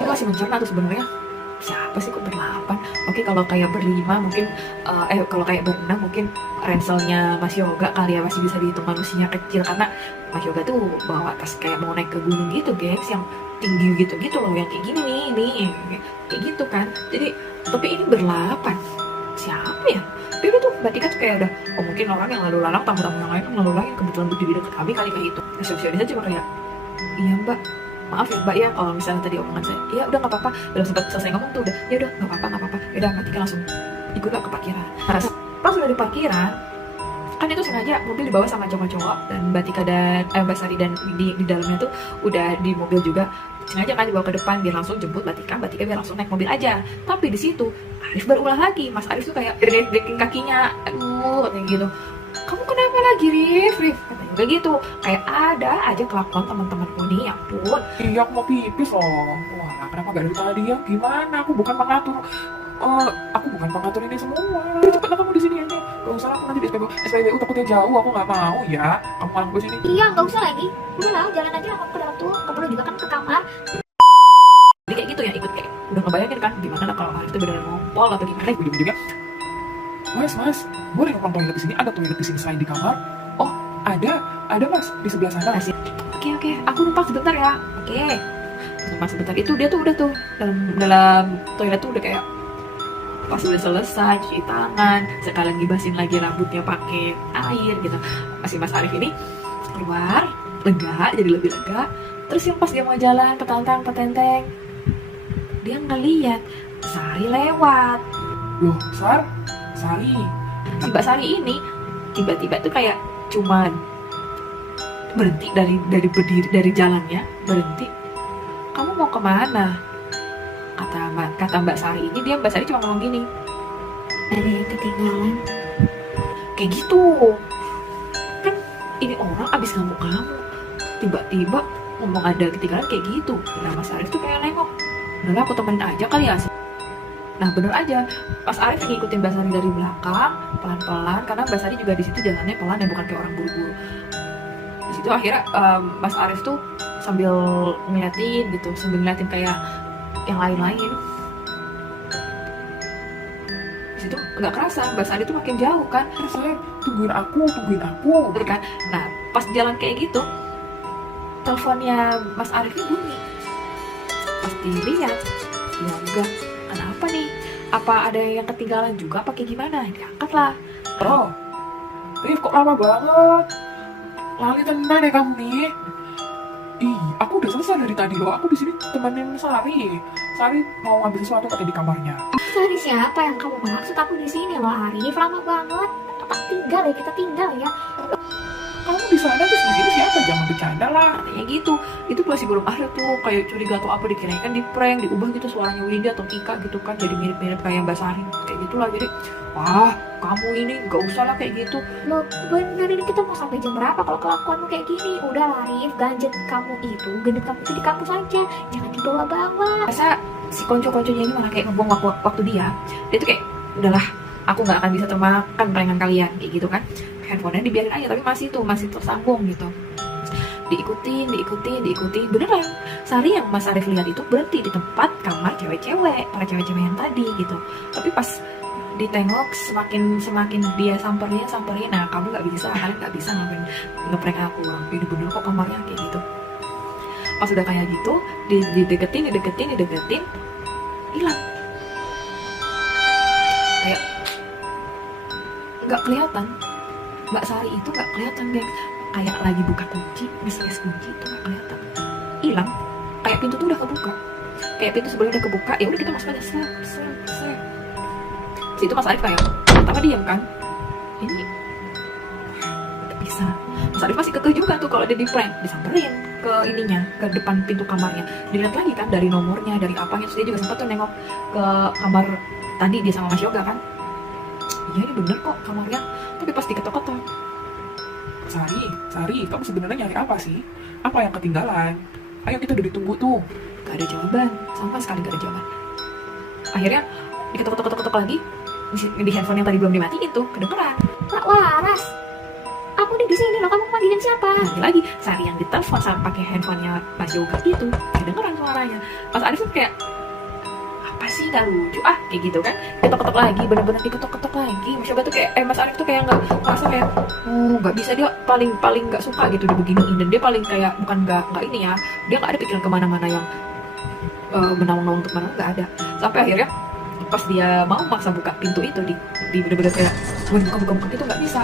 Dia masih mencerna tuh sebenarnya. Siapa sih kok berlapan? Oke kalau kayak berlima mungkin kalau kayak berenam mungkin ranselnya Mas Yoga kali ya masih bisa dihitung manusia kecil, karena Mas Yoga tuh bawa tas kayak mau naik ke gunung gitu gengs, yang tinggi gitu loh, yang kayak gini nih kayak gitu kan. Jadi tapi ini berlapan, siapa ya? Tapi udah tuh Batika tuh kayak udah, oh mungkin orang yang lalu lalang, tamu-tamu yang lain kan lalu lalang kebetulan berdiri dekat kami kali kayak gitu. Resepsionisnya cuma kayak, iya mbak, maaf ya mbak ya kalau misalnya tadi omongan saya, ya udah nggak apa-apa, belum sempat selesai ngomong tuh udah, ya udah nggak apa-apa, ya udah Batika langsung ikut ke parkiran. Nah, pas udah di parkiran kan itu sengaja mobil dibawa sama cowok-cowok, dan Batika dan Mbak Sari dan di dalamnya tuh udah di mobil juga, sengaja kan dibawa ke depan biar langsung jemput Batika biar langsung naik mobil aja. Tapi di situ Arif berulah lagi, Mas Arif tuh kayak breaking kakinya, aduh katanya gitu, kamu kenapa lagi Rif katanya juga gitu, kayak ada aja kelakuan teman-temanku nih, ya ampun. Iya aku mau pipis loh. Wah kenapa gak dari tadi ya? Gimana? Aku bukan pengatur. Aku bukan pengatur ini semua. Cepetlah kamu di sini aja. Gak usah aku nanti di SPBU takutnya jauh. Aku nggak mau ya. Kamu malam gue sini. Iya, nggak usah lagi. Udahlah, jalan aja aku ke dalam tuh. Nggak perlu juga kan ke kamar. Jadi kayak gitu ya, ikut kayak udah ngebayangin kan gimana lah kalau Arif tuh beneran ngompol atau gimana. Ujung-ujungnya, Mas, boleh numpang toilet di sini? Ada toilet di sini selain di kamar? Oh, ada Mas di sebelah sana. Asik. Oke, aku numpang sebentar ya. Oke. Numpang sebentar itu dia tuh udah tuh dalam toilet tuh udah kayak pas udah selesai cuci tangan, sekalian gibasin lagi rambutnya pakai air gitu. Masih Mas Arif ini keluar lega, jadi lebih lega. Terus yang pas dia mau jalan petenteng, dia ngeliat Sari lewat. Loh, Sari. Si Mbak Sari ini tiba-tiba tuh kayak cuma berhenti dari berdiri dari jalannya, berhenti. Kamu mau kemana? Kata Mbak Sari ini, Mbak Sari cuma ngomong gini, Ada yang ketinggalan. kayak gitu. Kan ini orang abis ngamuk-ngamuk, tiba-tiba ngomong ada ketinggalan kayak gitu. Nah Mas Arif tuh kayak nengok, udah aku temenin aja kali ya. Nah bener aja, Mas Arif ngikutin Mbak Sari dari belakang pelan-pelan, karena Mbak Sari juga di situ jalannya pelan ya, bukan kayak orang buru-buru. Di situ akhirnya Mas Arif tuh sambil ngeliatin gitu, sambil ngeliatin kayak yang lain-lain. Di situ nggak kerasa Mbak Sari tuh makin jauh kan, Saya tungguin aku. bener kan. Nah pas jalan kayak gitu, teleponnya Mas Arif ini bunyi. Pas dilihat, ya enggak, kenapa nih? Apa ada yang ketinggalan juga? Apa kayak gimana? Diangkat lah. Oh, Rif kok lama banget? Lali tenan ya kamu nih. Ih, aku udah selesai dari tadi loh. Aku di sini temenin Sari. Sari mau ngambil sesuatu katanya di kamarnya. Dari siapa yang kamu maksud? Aku di sini loh, Arif. Lama banget. Kita tinggal ya. Kamu di sana terus di sini siapa? Jangan bercanda lah. Katanya gitu. Itu masih belum ada tuh, kayak curiga atau apa, dikirain kan di prank, diubah gitu suaranya Windy atau Tika gitu kan, jadi mirip-mirip kayak Mbak Sari kayak gitulah. Jadi wah, kamu ini gak usah lah kayak gitu. Loh, bener ini kita mau sampai jam berapa kalau kelakuanmu kayak gini? Udah, Arif, gadget kamu itu di kampus aja. Jangan dibawa-bawa. Masa si konco-konconya ini malah kayak ngebuang waktu dia tuh kayak udahlah, aku nggak akan bisa termakan prankan kalian kayak gitu kan. Handphonenya dibiarin aja tapi masih tersambung gitu. Diikutin beneran. Sari yang Mas Arif lihat itu berhenti di tempat kamar cewek-cewek, para cewek-cewek yang tadi gitu. Tapi pas ditengok semakin dia samperin, nah kalian nggak bisa ngapain ngeprank aku, ini bener kok kamarnya kayak gitu. Pas udah kayak gitu, dideketin, hilang. Kayak nggak kelihatan. Mbak Sari itu nggak kelihatan, geng. Kayak lagi buka kunci, ngeles kunci itu nggak kelihatan. Hilang. Kayak pintu tuh udah kebuka. Kayak pintu sebelumnya udah kebuka, ya udah kita masuk aja. Set. Situ Mas Arif kayak pertama diam kan. Ini nggak bisa. Mas Arif masih kekeh juga tuh kalau dia di prank, disamperin ke ininya, ke depan pintu kamarnya. Dilihat lagi kan dari nomornya, dari apanya. Terus dia juga sempat tuh nengok ke kamar tadi dia sama Mas Yoga kan. Iya ini bener kok kamarnya. Tapi pas diketok-ketok, Sari, kamu sebenarnya nyari apa sih? Apa yang ketinggalan? Ayo kita udah ditunggu tuh. gak ada jawaban, sama sekali gak ada jawaban. Akhirnya diketok-ketok lagi, di handphone yang tadi belum dimatiin tuh kedengeran. Kak Waras, aku nih di sini loh. Kamu manggilin siapa? Lagi Sari yang ditelepon sama pakai handphonenya Mas Yoga itu kedengeran suaranya. Mas Arif tuh kayak apa sih, nggak lucu kayak gitu kan. Ketok-ketok lagi, bener-bener diketok-ketok lagi. Mas Yoga tuh kayak Mas Arif tuh kayak ngerasa kayak nggak bisa, dia paling nggak suka gitu dibeginiin. Dan dia paling kayak bukan nggak ini ya, dia nggak ada pikiran kemana-mana yang menawang-nawang untuk mana, nggak ada. Sampai akhirnya pas dia mau maksa buka pintu itu, di bener-bener kayak buka itu nggak bisa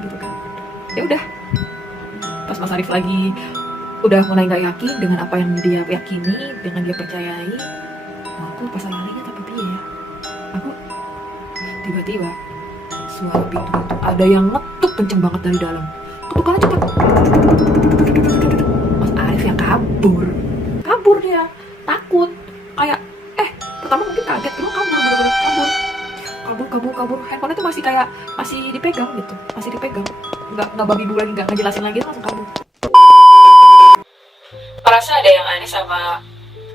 gitu kan. Ya udah, pas Mas Arif lagi udah mulai nggak yakin dengan apa yang dia yakini, dengan dia percayai, aku pas larinya tapi piye ya, aku tiba-tiba suara pintu itu ada yang ngetuk kenceng banget dari dalam. Ketukannya cepet. Mas Arif yang kabur dia, takut, kayak pertama mungkin kaget, kedua bener-bener kabur. Handphone itu masih dipegang gitu, nggak babi bu lagi, nggak ngejelasin lagi, langsung kabur. Merasa ada yang aneh sama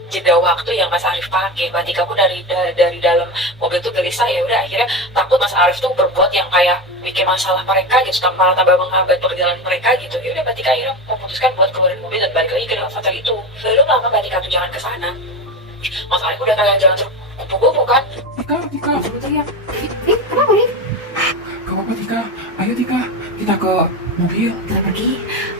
jeda waktu yang Mas Arif pakai. Berarti kamu dari dalam mobil tuh gelisah, ya udah akhirnya takut Mas Arif tuh berbuat yang kayak bikin masalah mereka gitu, malah tambah menghambat perjalanan mereka gitu. Ya udah berarti akhirnya memutuskan buat keluarin mobil dan balik lagi ke dalam hotel itu. Lalu lama berarti tuh jangan ke sana. Mas Arif udah kayak jalan terkupu-kupu kan. Tika, Sebentar ya. Kenapa, Rif? gak apa-apa Tika. Ayo Tika, kita ke mobil. Kita pergi.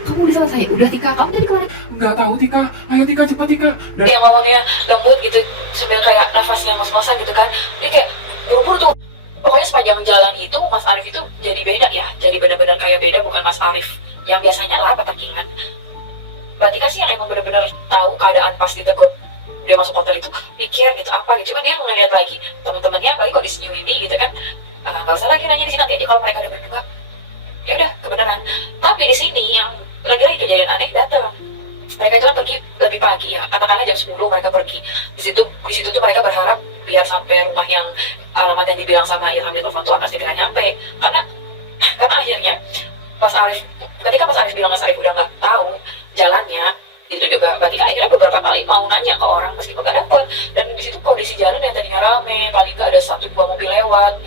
Kamu udah selesai. Udah Tika, kamu tadi kemana? Nggak tahu Tika. Ayo Tika, cepat Tika. Dan Dia ngomongnya lembut gitu, sambil kayak nafasnya ngos-ngosan gitu kan. Dia kayak buru-buru tuh. Pokoknya sepanjang jalan itu Mas Arif itu jadi beda ya. Jadi benar-benar kayak beda, bukan Mas Arif yang biasanya lah petakingan. Mbak Tika sih yang emang benar-benar tahu keadaan pas ditegur dia masuk hotel itu, pikir gitu apa gitu. Cuma dia ngeliat lagi teman-temannya, apalagi kok disenyumin gitu kan. Nggak usah lagi nanya di sini, nanti aja kalau mereka ada berdua. Ya udah, kebenaran. Tapi di sini yang lagi-lagi kejadian aneh datang. Mereka itu kan pergi lebih pagi ya, katakanlah jam 10 mereka pergi. Di situ tuh mereka berharap biar sampai rumah yang alamat yang dibilang sama Ilham di telepon tuh akan segera nyampe. Karena akhirnya ketika Mas Arif bilang Mas Arif udah nggak tahu jalannya, itu juga berarti akhirnya beberapa kali mau nanya ke orang meskipun gak dapet. Dan di situ kondisi jalan yang tadinya rame, paling gak ada 1-2 mobil lewat.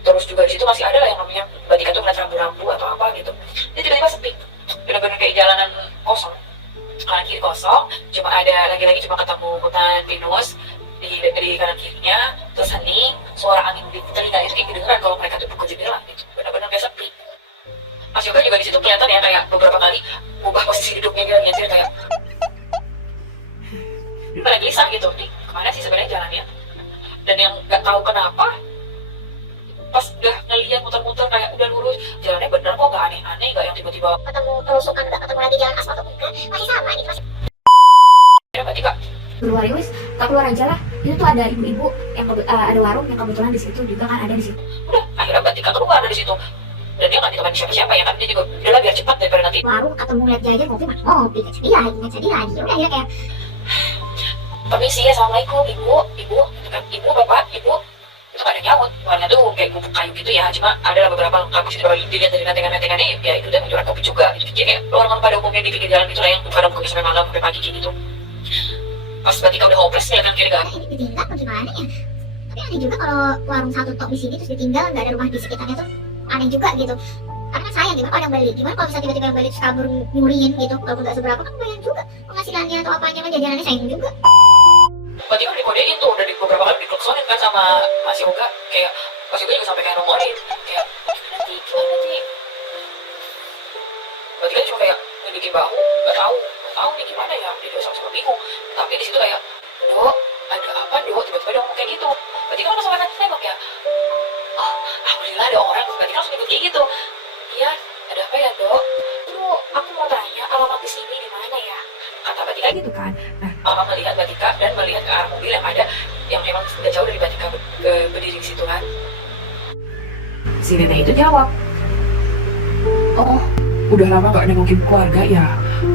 Terus juga di situ masih ada lah yang namanya Mbak Tika tuh ngeliat rambu-rambu atau apa gitu. tiba-tiba sepi, bener-bener kayak jalanan kosong, kanan kiri kosong, cuma ada lagi-lagi cuma ketemu hutan pinus di kanan kirinya, terus hening, suara angin di telinga itu kayak kedengeran kalau mereka tuh buka jendela gitu, bener-bener kayak sepi. Mas Yoga juga di situ kelihatan ya kayak beberapa kali ubah posisi duduknya gitu, nyetir kayak pada gelisah gitu, nih kemana sih sebenarnya jalannya? Dan yang nggak tahu kenapa pas udah ngeliat muter-muter kayak udah lurus jalannya bener kok, nggak aneh-aneh, nggak yang tiba-tiba Ketemu pelusukan, nggak ketemu lagi jalan aspal atau enggak, masih sama gitu, masih ya berarti kak Keluar ya wis, kak keluar aja lah. Itu tuh ada ibu-ibu yang ada warung yang kebetulan di situ juga kan ada di situ. udah akhirnya berarti kak keluar dari situ dan dia nggak ditemani siapa-siapa ya kan, dia juga udahlah biar cepat daripada nanti warung ketemu lihat jajan ngopi mah ngopi, nggak jadi lagi, nggak jadi lagi. Udah akhirnya kayak permisi ya, assalamualaikum ibu gitu kan, ibu bapak ibu, itu kan ada nyaut, warnanya tuh kayak bubuk kayu gitu ya, cuma ada beberapa kampus itu kalau dilihat dari nantengan-nantengannya ya itu udah menjual kopi juga gitu, jadi kayak orang-orang pada umumnya di pinggir jalan gitu lah yang bukan buka sampai malam sampai pagi gitu. Pas ketika udah hopeless ya kan kiri kan, ini ditinggal atau gimana ya? Tapi aneh juga kalau warung satu tok di sini terus ditinggal, nggak ada rumah di sekitarnya tuh aneh juga gitu. Karena kan sayang gimana kalau yang beli, gimana kalau bisa tiba-tiba yang beli terus kabur nyuriin gitu, walaupun nggak seberapa kan lumayan juga penghasilannya atau apanya kan, jajanannya sayang juga. berarti kan dikodein tuh, udah di beberapa kali diklaksonin kan sama Mas Yoga, kayak Mas Yoga juga sampai kayak nomorin kayak gimana nih, berarti kan cuma kayak ngedikin bahu, nggak tahu nih gimana ya, dia juga sama-sama bingung, tapi di situ kayak Dok, ada apa Dok, tiba-tiba dia ngomong kayak gitu, berarti kan langsung akan nembak ya, oh alhamdulillah ada orang, berarti kan langsung nyebut kayak gitu, iya ada apa ya Dok, tuh aku mau tanya alamat di sini di mana ya, kata Batika gitu kan. Nah, Mama melihat Batika dan melihat ke arah mobil yang ada, yang memang sudah jauh dari Batika berdiri di situ kan. Si nenek itu jawab, oh udah lama gak nengokin keluarga ya,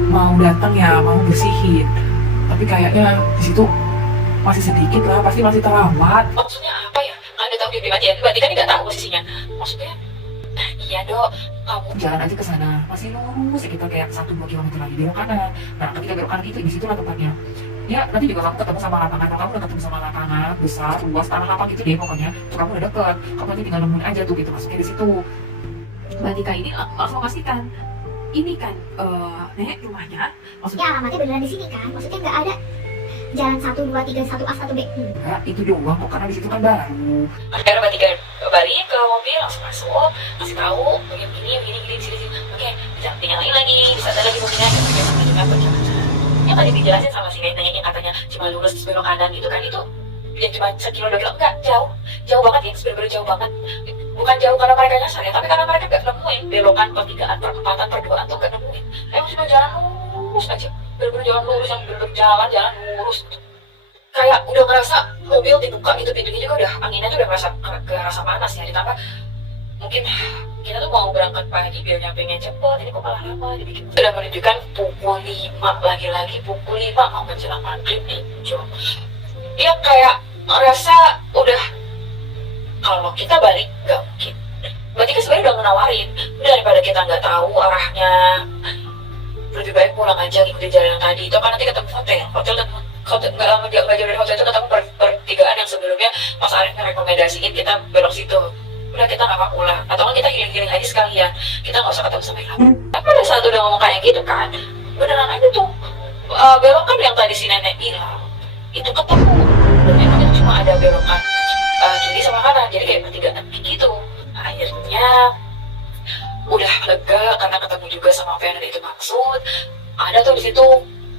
mau datang ya, mau bersihin, tapi kayaknya di situ masih sedikit lah, pasti masih terawat. Maksudnya apa ya? Anda tahu dia mati ya? Berarti kan nggak tahu posisinya. Maksudnya, iya Dok, kamu jalan aja ke sana, masih lurus sekitar kayak 1-2 kilometer lagi belok kanan. Nah, ketika belok kanan itu di situ lah tempatnya. Ya, nanti juga kamu ketemu sama lapangan. Kalau kamu udah ketemu sama lapangan besar, luas, tanah lapang gitu deh pokoknya. Tuh kamu udah deket, kamu nanti tinggal nemuin aja tuh gitu, masuknya di situ. Batika ini langsung pastikan, ini kan Nek rumahnya, maksudnya Ya alamatnya beneran di sini kan, maksudnya nggak ada jalan 1, 2, 3, 1A, 1B. enggak, itu doang kok, karena di situ kan baru. Akhirnya Batika balik ke mobil, langsung masuk, kasih tahu begini di sini. Oke, bisa dinyalain lagi, bisa ada lagi mobilnya, kita berjalan. Yang tadi dijelasin sama si nenek yang katanya cuma lurus terus belok kanan gitu kan, itu yang cuma 1 kilo 2 kilo, enggak, jauh banget ya, bener-bener jauh banget. Bukan jauh karena mereka nyasar ya, tapi karena mereka gak nemuin belokan, pertigaan, perempatan, perduaan tuh gak nemuin. Emang cuma jalan lurus aja, bener-bener jalan lurus, yang bener-bener jalan lurus gitu. Kayak udah ngerasa mobil dibuka gitu, pintunya juga udah, anginnya tuh udah ngerasa panas ya, ditambah mungkin kita tuh mau berangkat pagi biar nyampenya cepet, ini kok malah lama dibikin. Udah menunjukkan pukul 5, lagi-lagi pukul 5 mau menjelang maghrib nih, Jom. Dia kayak ngerasa udah, kalau kita balik gak mungkin. Berarti kan sebenarnya udah menawarin, udah daripada kita nggak tahu arahnya, lebih baik pulang aja ngikutin jalan yang tadi. Itu kan nanti ketemu hotel dan hotel nggak lama jauh dari hotel itu ketemu pertigaan yang sebelumnya Mas Arif merekomendasiin kita belok situ. Udah kita nggak apa pulang, atau kan kita healing aja sekalian, kita nggak usah ketemu sama Ilham. Tapi pada saat udah ngomong kayak gitu kan, beneran aja tuh belokan yang tadi si nenek bilang itu ketemu, dan emang itu cuma ada belokan kiri sama kanan, jadi kayak pertigaan gitu. Akhirnya udah lega karena ketemu juga sama apa yang ada itu maksud. Ada tuh di situ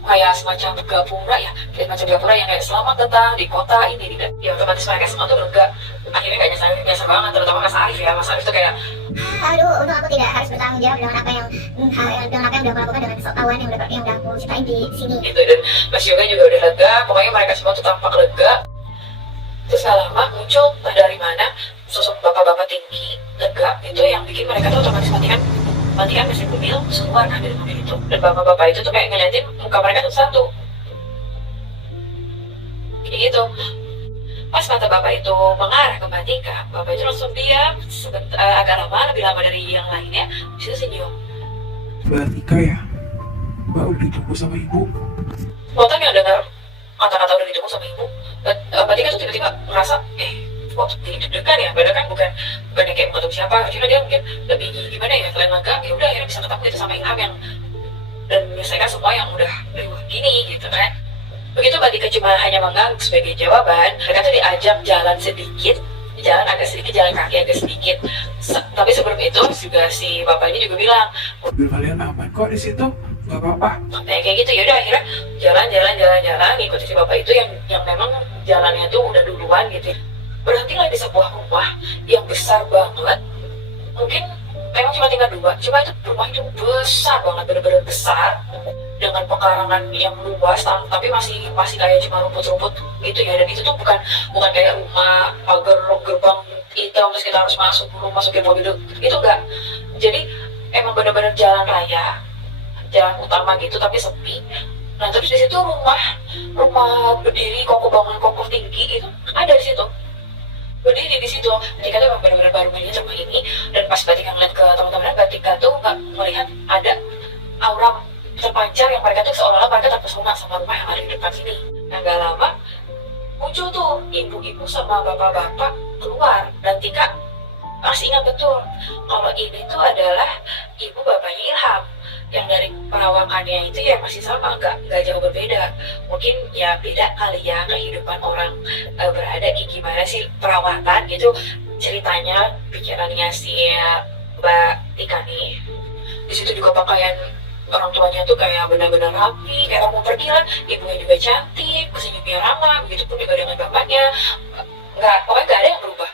kayak semacam gapura ya, kayak semacam gapura yang kayak selamat datang di kota ini, ya otomatis mereka semua tuh lega. Akhirnya kayaknya saya biasa banget, terutama Mas Arif ya. Mas Arif tuh kayak, Aduh, untung aku tidak harus bertanggung jawab dengan apa yang udah aku lakukan dengan ketahuan yang udah aku ceritain di sini. gitu. Dan Mas Yoga juga udah lega, pokoknya mereka semua tuh tampak lega. Terus gak lama muncul entah dari mana sosok bapak-bapak tinggi lega itu yang bikin mereka tuh otomatis matikan mesin mobil, terus keluar kan dari mobil itu. Dan bapak-bapak itu tuh kayak ngeliatin muka mereka satu-satu kayak gitu. Pas mata bapak itu mengarah ke Batika, bapak itu langsung diam agak lama, lebih lama dari yang lainnya. Disitu senyum. Batika ya? Mbak udah ditunggu sama ibu. Waktu yang dengar kata-kata udah ditunggu sama ibu, Batika tuh tiba-tiba ngerasa kok jadi deg-degan ya, padahal kan bukan yang kayak mau ketemu siapa, cuma dia mungkin lebih gimana ya, selain lega ya udah akhirnya bisa ketemu gitu sama Ilham yang dan menyelesaikan semua yang udah gini gitu kan. Begitu Mbak Tika cuma hanya mengangguk sebagai jawaban, mereka tuh diajak jalan sedikit, jalan agak sedikit, jalan kaki agak sedikit. Tapi sebelum itu juga si bapak ini juga bilang, Mobil kalian aman kok di situ, nggak apa-apa. kayak gitu ya udah akhirnya jalan ngikutin si bapak itu yang memang jalannya tuh udah duluan gitu. Berhentilah di sebuah rumah yang besar banget, mungkin memang cuma tinggal 2, cuma itu rumah itu besar banget, bener-bener besar dengan pekarangan yang luas, tapi masih kayak cuma rumput-rumput gitu ya. Dan itu tuh bukan kayak rumah pagar gerbang hitam terus kita harus masukin mobil itu enggak. Jadi emang bener-bener jalan raya, jalan utama gitu tapi sepi. Nah terus di situ rumah berdiri bangunan kokoh tinggi itu ada di situ, berdiri di situ. Ketika tuh emang benar-benar baru melihat rumah ini, dan pas Batika ngeliat ke teman-teman, Batika tuh nggak melihat ada aura terpancar yang mereka tuh seolah-olah mereka terpesona sama rumah yang ada di depan sini. Nah nggak lama muncul tuh ibu-ibu sama bapak-bapak keluar, dan Tika masih ingat betul kalau ini tuh adalah ibu bapaknya Ilham yang dari perawakannya itu ya masih sama, nggak jauh berbeda. Mungkin ya beda kali ya kehidupan orang berada kayak gimana sih perawatan gitu ceritanya, pikirannya si Mbak Tika nih. Di situ juga pakaian orang tuanya tuh kayak benar-benar rapi, kayak mau pergi lah. Ibunya juga cantik, senyumnya ramah, begitu pun juga dengan bapaknya. Pokoknya nggak ada yang berubah.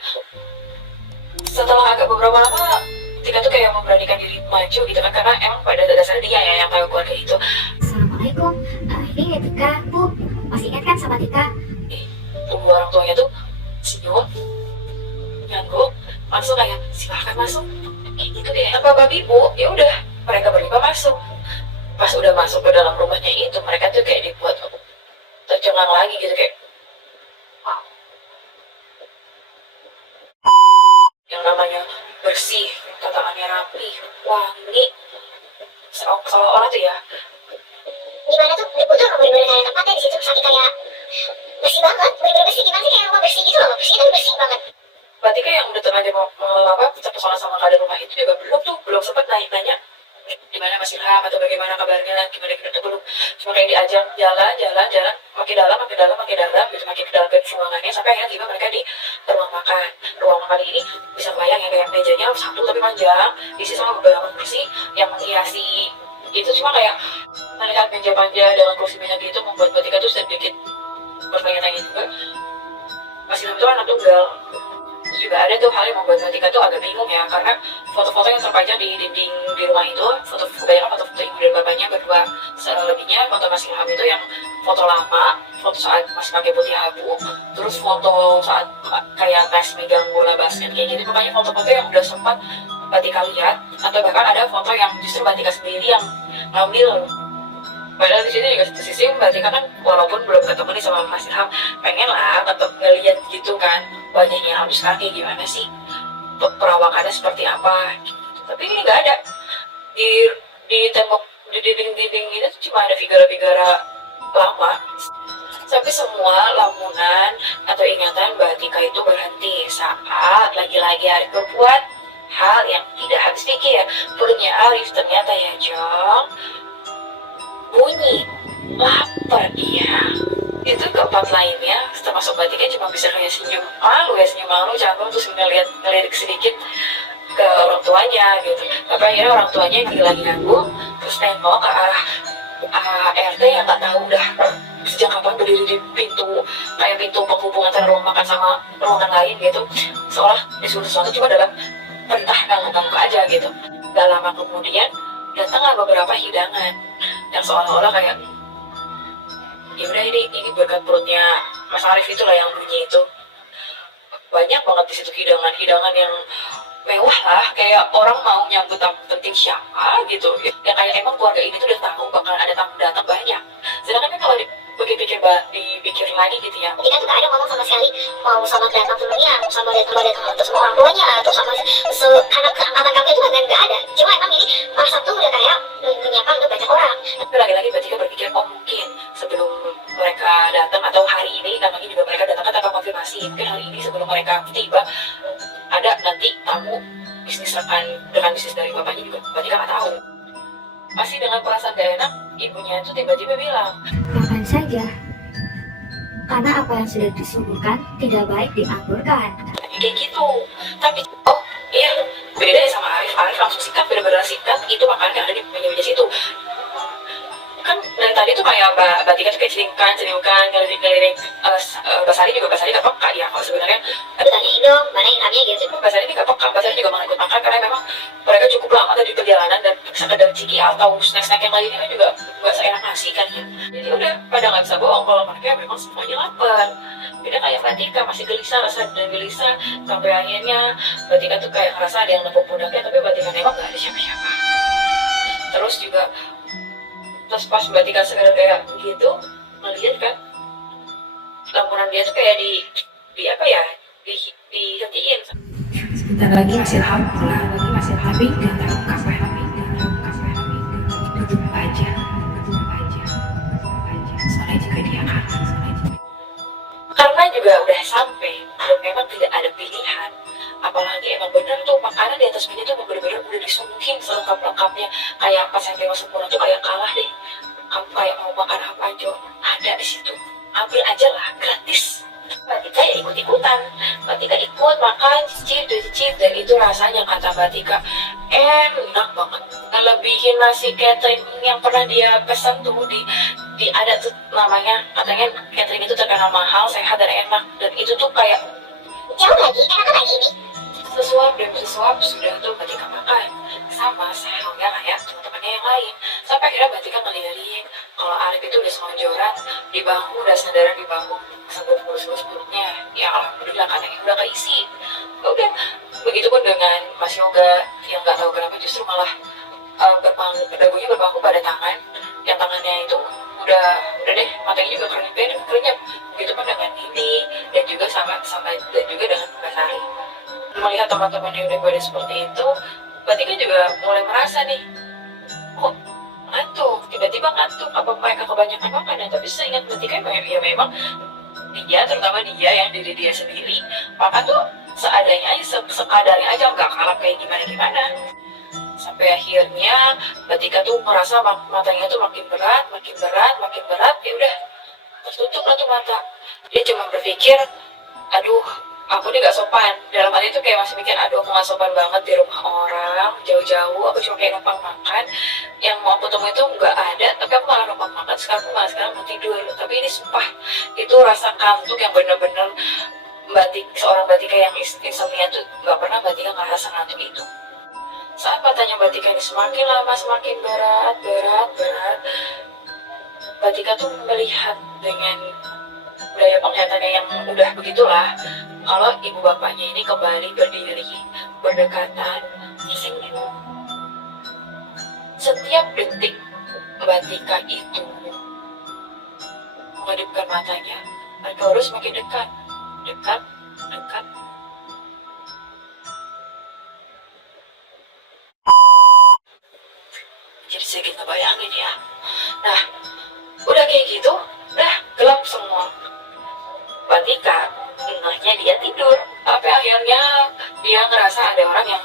Setelah agak beberapa lama, Tika tuh kayak memberanikan diri maju gitu kan, karena emang pada dasarnya dia ya yang tahu keluarga itu. Assalamualaikum, ini Tika, Bu. Masih ingat kan sama Tika? Kedua orang tuanya tuh senyum, ngangguk, langsung kayak silahkan masuk. Kayak gitu deh. Tanpa babi bu, ya udah mereka berlima masuk. Pas udah masuk ke dalam rumahnya itu, mereka tuh kayak dibuat tercengang lagi gitu, kayak wow. Yang namanya bersih, tataannya rapi, wangi, seolah-olah tuh ya. Gimana tuh? Ibu tuh bener-bener kayak tempatnya di situ saking kayak bersih banget, bener-bener bersih. Gimana sih kayak rumah bersih gitu loh, bersih tapi bersih banget. Mbak Tika yang udah terlanjur terpesona sama keadaan rumah itu juga belum sempat nanya gimana Mas Ilham atau bagaimana kabarnya, gimana kita tuh belum. Cuma kayak diajak jalan, makin dalam gitu, makin ke dalam ke ruangannya, sampai akhirnya tiba mereka di ruang makan. Ruang makan ini bisa bayang ya, kayak mejanya satu tapi panjang, diisi sama beberapa kursi yang menghiasi itu. Cuma kayak melihat meja panjang dengan kursi meja itu membuat Mbak Tika tuh sedikit bertanya-tanya juga. Mas Ilham itu anak tunggal. Terus juga ada tuh hal yang membuat Mbak Tika tuh agak bingung ya, karena foto-foto yang terpajang di dinding di rumah itu, foto-foto ibu dan bapaknya berdua. Selebihnya foto Mas Ilham itu yang foto lama, foto saat masih pakai putih abu, terus foto saat kayak tes megang bola basket kayak gitu. Pokoknya foto-foto yang udah sempat Mbak Tika lihat, atau bahkan ada foto yang justru Mbak Tika sendiri yang ngambil. Padahal di sini juga satu sisi Mbak Tika kan walaupun belum ketemu nih sama Mas Ilham, pengen lah tetap ngeliat gitu kan wajahnya Ilham sekarang kayak gimana sih, perawakannya seperti apa gitu. Tapi ini nggak ada di tembok, di dinding-dinding itu cuma ada figura-figura lama. Sampai semua lamunan atau ingatan Mbak Tika itu berhenti saat lagi-lagi Arif berbuat hal yang tidak habis pikir. Perutnya Arif ternyata ya Jong bunyi lapar dia. Itu keempat lainnya termasuk Mbak Tika cuma bisa kayak senyum malu canggung, terus ngelirik sedikit ke orang tuanya gitu. Tapi akhirnya orang tuanya lagi ganggu, terus nengok ke arah RT yang tak tahu udah sejak kapan berdiri di pintu penghubung antara ruang makan sama ruangan lain gitu, seolah disuruh sesuatu cuma dalam perintah ngangguk aja gitu. Gak lama kemudian datanglah beberapa hidangan yang seolah-olah kayak ya udah ini berkat perutnya Mas Arif itulah yang bunyi itu. Banyak banget di situ hidangan yang mewah lah, kayak orang mau nyambut tamu penting siapa gitu ya, kayak emang keluarga ini tuh udah tahu bakal ada tamu datang banyak. Sedangkan kan kalau dipikir lagi gitu ya, Kita tuh gak ada ngomong sama sekali mau sama datang temennya, sama datang atau sama orang tuanya, atau sama anak angkatan kami itu gak ada. Cuma emang ini Mas Sabtu udah kayak menyiapkan untuk banyak orang. tapi lagi-lagi Mbak Tika berpikir oh mungkin sebelum mereka datang atau hari ini, namanya juga mereka datang tanpa konfirmasi, mungkin hari ini sebelum mereka meeting rekan bisnis dari bapaknya juga Mbak Tika nggak tahu. Masih dengan perasaan gak enak, ibunya itu tiba-tiba bilang, Makan saja. Karena apa yang sudah disuguhkan tidak baik dianggurkan. kayak gitu. Tapi oh iya, beda ya sama Arif. Arif langsung sikat, bener-bener sikat itu makanan yang ada di meja-meja situ. Kan dari tadi tuh kayak Mbak Tika tuh kayak celingkan, ngelirik Basari juga, Basari gak peka ya kalau sebenarnya. Tanya dong, mana income-nya gitu. Basari ini gak peka, Basari juga malah ikut makan karena memang mereka cukup lama tadi di perjalanan dan sekedar ciki atau snack-snack yang lainnya kan juga gak seenak nasi kan ya. Jadi udah pada gak bisa bohong kalau mereka memang semuanya lapar. Beda kayak Mbak Tika masih gelisah, rasa dan gelisah sampai akhirnya Mbak Tika tuh kayak ngerasa ada yang nepuk pundaknya, tapi Mbak Tika nengok gak ada siapa-siapa. Terus juga pas Mbak Tika sekedar kayak gitu ngeliat kan lampuran dia tuh kayak di apa ya dihetiin. Sebentar lagi masih pulang, tapi nggak tahu kapan. Duduk aja. Soalnya juga dia kangen. Karena juga udah sampai dan memang tidak ada pilihan. Apalagi emang bener tuh makanan di atas meja tuh bener-bener udah disuguhin selengkap-lengkapnya. Kayak pas yang Dewa Sempurna tuh kayak kalah deh. Kamu kayak mau makan apa aja ada di situ. Ambil aja lah, gratis. Mbak Tika ya ikut-ikutan. Mbak Tika ikut makan, cicip, dan itu rasanya kata Mbak Tika enak banget. Ngelebihin nasi catering yang pernah dia pesan tuh di ada tuh namanya, katanya catering itu terkenal mahal, sehat dan enak. Dan itu tuh kayak Jauh lagi, enakan lagi ini. sesuap demi sesuap sudah tuh Mbak Tika makan. Sama halnya kayak teman-temannya yang lain. Sampai akhirnya Mbak Tika ngeliatin kalau Arif itu udah selonjoran di bangku, udah sandaran di bangku sambil mulus-mulus-mulutnya. Ya alhamdulillah karena udah keisi. Ya udah, begitupun dengan Mas Yoga yang nggak tahu kenapa justru malah dagunya berbangku pada tangan, yang tangannya itu udah deh matanya juga kerenyap. Begitupun dengan ini dan juga sama dan juga dengan Mbak Sari. Melihat teman-temannya udah pada seperti itu, Mbak Tika juga mulai merasa nih, kok ngantuk, tiba-tiba ngantuk, apa mereka kebanyakan makan ya? Tapi saya ingat Mbak Tika ya memang dia, terutama dia yang diri dia sendiri, makan tuh seadanya aja, sekadarnya aja, nggak kalap kayak gimana-gimana. Sampai akhirnya Mbak Tika tuh merasa matanya tuh makin berat, ya udah tertutup lah tuh mata. Dia cuma berpikir, aduh, aku nih gak sopan. Dalam hati itu kayak masih mikir, aduh aku gak sopan banget di rumah orang, jauh-jauh, aku cuma kayak numpang makan. Yang mau aku temui itu gak ada, tapi aku malah numpang makan. Sekarang mau tidur. Tapi ini sumpah, itu rasa kantuk yang bener-bener seorang Mbak Tika yang insomnia tuh gak pernah Mbak Tika ngerasa ngantuk itu. Saat matanya Mbak Tika ini semakin lama semakin berat, Mbak Tika tuh melihat dengan daya penglihatannya yang udah begitulah, kalau ibu bapaknya ini kembali berdiri, berdekatan, tersenyum. Setiap detik Mbak Tika itu mengedipkan matanya, mereka harus semakin dekat. Jadi sedikit ngebayangin ya. Nah, udah kayak gitu, udah gelap semua. Mbak Tika, enaknya dia tidur. Tapi akhirnya dia ngerasa ada orang yang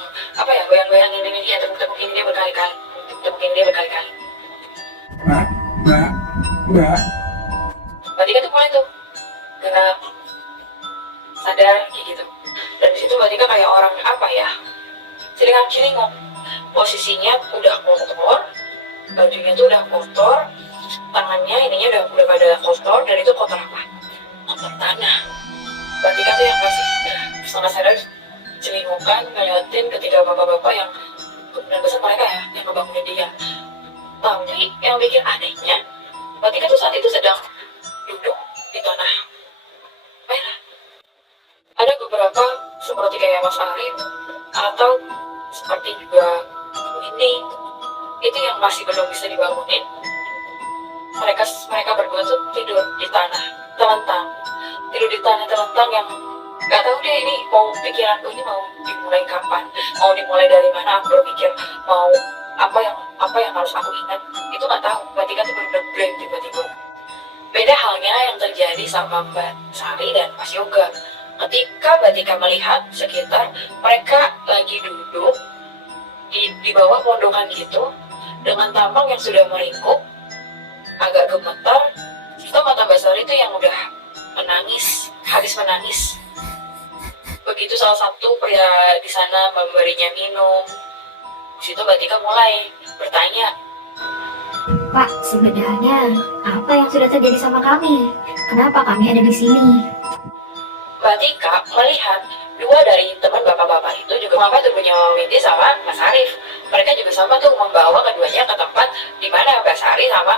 goyang-goyangin dengan dia, temukin dia berkali-kali. Mbak. Mbak Tika tuh mulai tuh gerak, sadar kayak gitu. Dan disitu Mbak Tika kayak orang celingak-celinguk. Posisinya udah kotor, bajunya tuh udah kotor, tangannya ininya udah pada kotor, dan itu kotor apa? Kotor tanah. Mbak Tika tuh yang masih setengah sadar celingukan ngeliatin ketika bapak-bapak yang kemudian besar mereka ya yang ngebangunin dia. Tapi yang bikin anehnya, Mbak Tika tuh saat itu sedang duduk di tanah merah. Ada beberapa seperti kayak Mas Arif atau seperti juga ini itu yang masih belum bisa dibangunin. Mereka berdua tuh tidur di tanah telentang yang nggak tahu deh ini mau pikiranku ini mau dimulai kapan, mau dimulai dari mana. Aku berpikir mau apa yang harus aku ingat itu nggak tahu. Mbak Tika tuh bener-bener blank tiba-tiba. Beda halnya yang terjadi sama Mbak Sari dan Mas Yoga. Ketika Mbak Tika melihat sekitar, mereka lagi duduk di bawah pondokan gitu, dengan tampang yang sudah meringkuk, agak gemetar. Itu mata Mbak Sari itu yang udah menangis, habis menangis. Begitu salah satu pria di sana memberinya minum. Di situ Mbak Tika mulai bertanya, Pak, sebenarnya apa yang sudah terjadi sama kami? Kenapa kami ada di sini? Mbak Tika melihat dua dari teman bapak-bapak itu juga mengapa tubuhnya Windy sama Mas Arif. Mereka juga sama tuh membawa keduanya ke tempat di mana Mbak Sari sama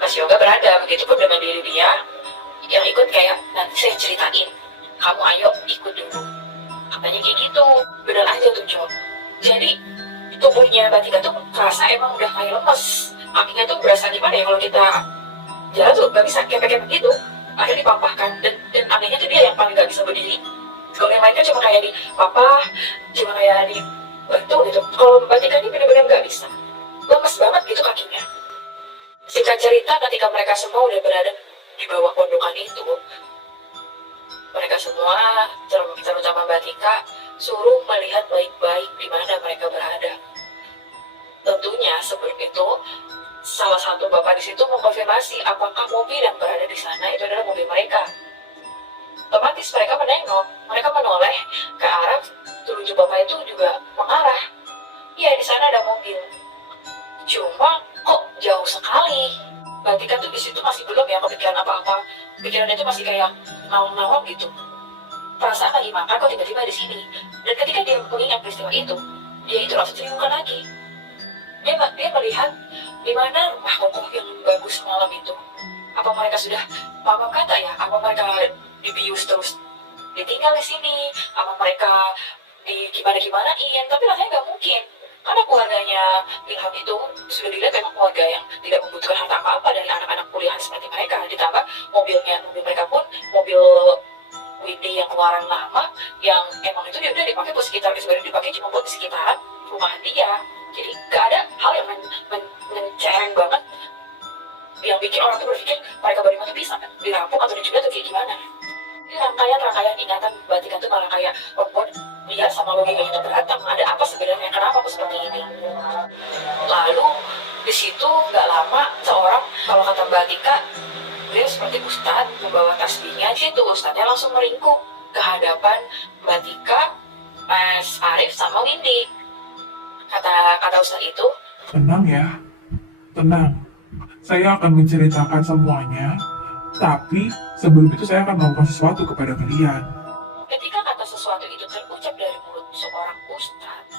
Mas Yoga berada. Begitupun dengan diri dia yang ikut kayak, nanti saya ceritain, kamu ayo ikut dulu. Katanya kayak gitu, bener aja tuh Jo. Jadi tubuhnya Mbak Tika tuh kerasa emang udah kayak lemes. Kakinya tuh berasa gimana ya kalau kita jalan tuh gak bisa kepek-kepek gitu. Akhirnya dipampahkan dan anehnya tuh dia yang paling gak bisa berdiri. Kalau yang lain kan cuma kayak di papa, cuma kayak di bantu gitu. Kalau Mbak Tika ini bener-bener gak bisa. Lemes banget gitu kakinya. Singkat cerita, ketika mereka semua udah berada di bawah pondokan itu, mereka semua, terutama Mbak Tika, suruh melihat baik-baik di mana mereka berada. Tentunya sebelum itu, salah satu bapak di situ mengkonfirmasi apakah mobil yang berada di sana itu adalah mobil mereka. Otomatis mereka menengok, mereka menoleh ke arah tujuh bapak itu juga mengarah. Iya, di sana ada mobil. Cuma kok jauh sekali. Mbak Tika tuh di situ masih belum ya kepikiran apa-apa. Pikirannya itu masih kayak nawang-nawang gitu. Perasaan lagi makan kok tiba-tiba di sini. Dan ketika dia mengingat peristiwa itu, dia itu langsung terbungkam lagi. Dia melihat di mana rumah kokoh yang bagus malam itu. Apa mereka sudah, apa kata ya, apa mereka dibius terus ditinggal di sini, apa mereka gimana-gimanain, tapi rasanya nggak mungkin. Karena keluarganya Ilham itu sudah dilihat memang keluarga yang tidak membutuhkan harta apa-apa dari anak-anak kuliahan seperti mereka. Ditambah mobil mereka pun mobil Windy yang keluaran lama, yang emang itu dia udah dipakai buat sekitar, sebenarnya dipakai cuma buat di sekitaran rumah dia. Jadi gak ada hal yang mencereng banget yang bikin orang tuh berpikir mereka beriman tuh bisa dirampok atau dijual atau kayak gimana. Ini rangkaian ingatan Mbak Tika tuh malah kayak dia sama logikanya itu berantem. Ada apa sebenarnya? Kenapa aku seperti ini? Lalu di situ nggak lama seorang, kalau kata Mbak Tika, dia seperti ustadz membawa tasbihnya. Di situ ustadznya langsung meringkuk ke hadapan Mbak Tika, Mas Arif sama Windy. Kata ustadz itu, Tenang ya, tenang. Saya akan menceritakan semuanya, tapi sebelum itu saya akan melakukan sesuatu kepada kalian. ketika kata sesuatu itu terucap dari mulut seorang ustadz,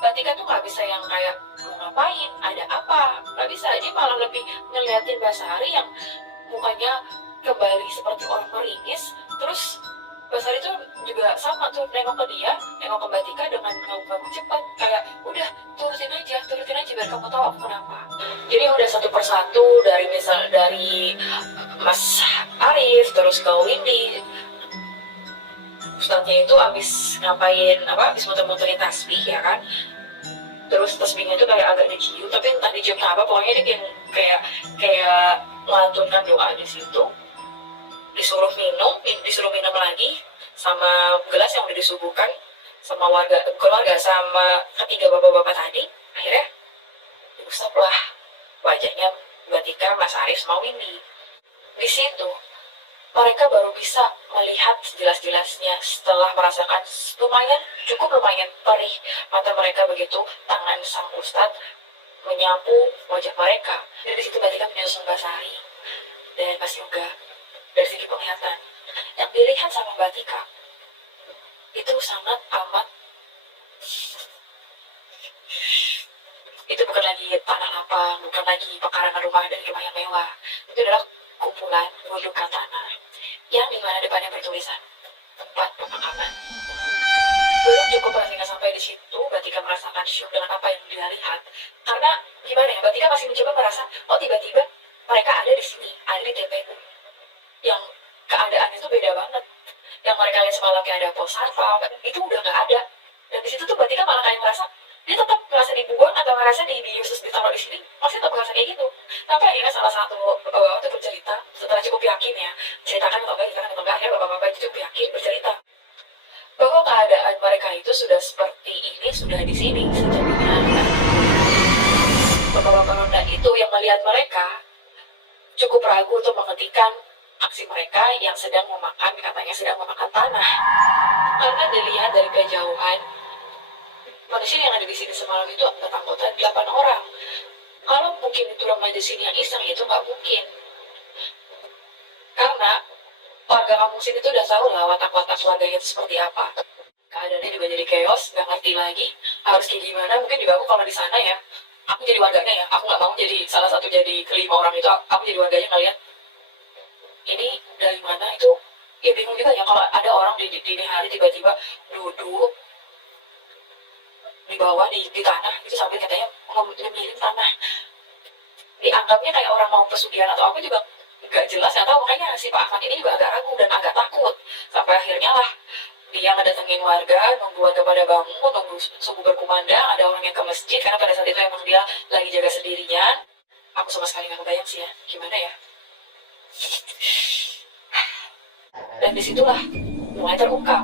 Mbak Tika tuh nggak bisa yang kayak mau ngapain, ada apa, nggak bisa. Dia malah lebih ngeliatin Mbak Sari yang mukanya kembali seperti orang meringis. Terus Mbak Sari tuh juga sama tuh nengok ke dia, nengok ke Mbak Tika dengan ngomong cepat kayak udah turutin aja biar kamu tahu aku kenapa. Jadi udah satu persatu dari Mas Arif terus ke Windy. Ustadznya itu abis ngapain abis muter-muterin tasbih ya kan. Terus tasbihnya itu kayak agak dicium, tapi entah dicium apa, pokoknya dia kayak melantunkan doa di situ. Disuruh minum lagi sama gelas yang udah disuguhkan sama keluarga sama ketiga bapak-bapak tadi. Akhirnya diusaplah wajahnya Mbak Tika, Mas Arif sama Windy. Di situ mereka baru bisa melihat sejelas-jelasnya setelah merasakan cukup lumayan perih mata mereka begitu tangan sang ustadz menyapu wajah mereka. Dan di situ Mbak Tika menyusul Mbak Sari dan Mas Yoga. Dari segi penglihatan yang dilihat sama Mbak Tika itu sangat amat, itu bukan lagi tanah lapang, bukan lagi pekarangan rumah dan rumah yang mewah. Itu adalah kumpulan gundukan tanah yang dimana depannya bertulisan tempat pemakaman. Belum cukup Mbak Tika sampai di situ, Mbak Tika merasakan syok dengan apa yang dia lihat. Karena gimana ya, Mbak Tika masih mencoba merasa, oh tiba-tiba mereka ada di sini, ada di TPU yang keadaannya tuh beda banget. Yang mereka lihat semalam kayak ada pos satpam, itu udah nggak ada. Dan di situ tuh Mbak Tika malah kayak merasa dia tetap merasa dibuang atau merasa dibius terus ditaruh di sini, masih tetap merasa kayak gitu. Tapi akhirnya salah satu bapak-bapak itu bercerita setelah cukup yakin ya, ceritakan atau enggak, akhirnya bapak-bapak itu cukup yakin bercerita bahwa keadaan mereka itu sudah seperti ini, sudah di sini sejak melihat mereka cukup ragu untuk menghentikan aksi mereka yang sedang memakan, katanya sedang memakan tanah. Karena dilihat dari kejauhan, manusia yang ada di sini semalam itu anggota 8 orang. Kalau mungkin itu remaja sini yang iseng, itu nggak mungkin. Karena warga kampung sini tuh udah tahu lah watak-watak warganya itu seperti apa. Keadaannya juga jadi chaos, nggak ngerti lagi harus kayak gimana. Mungkin juga aku kalau di sana ya, aku jadi warganya ya, aku nggak mau jadi salah satu jadi kelima orang itu. Aku jadi warganya ngeliat ini dari mana itu, ya bingung juga ya kalau ada orang di dini hari tiba-tiba duduk di bawah di tanah itu sambil katanya nyemilin tanah. Dianggapnya kayak orang mau pesugihan atau apa juga nggak jelas, nggak tahu. Makanya si Pak Ahmad ini juga agak ragu dan agak takut. Sampai akhirnya lah dia ngedatengin warga, nunggu warga pada bangun, nunggu subuh berkumandang, ada orang yang ke masjid, karena pada saat itu emang dia lagi jaga sendirian. Aku sama sekali nggak kebayang sih ya, gimana ya. Dan disitulah mulai terungkap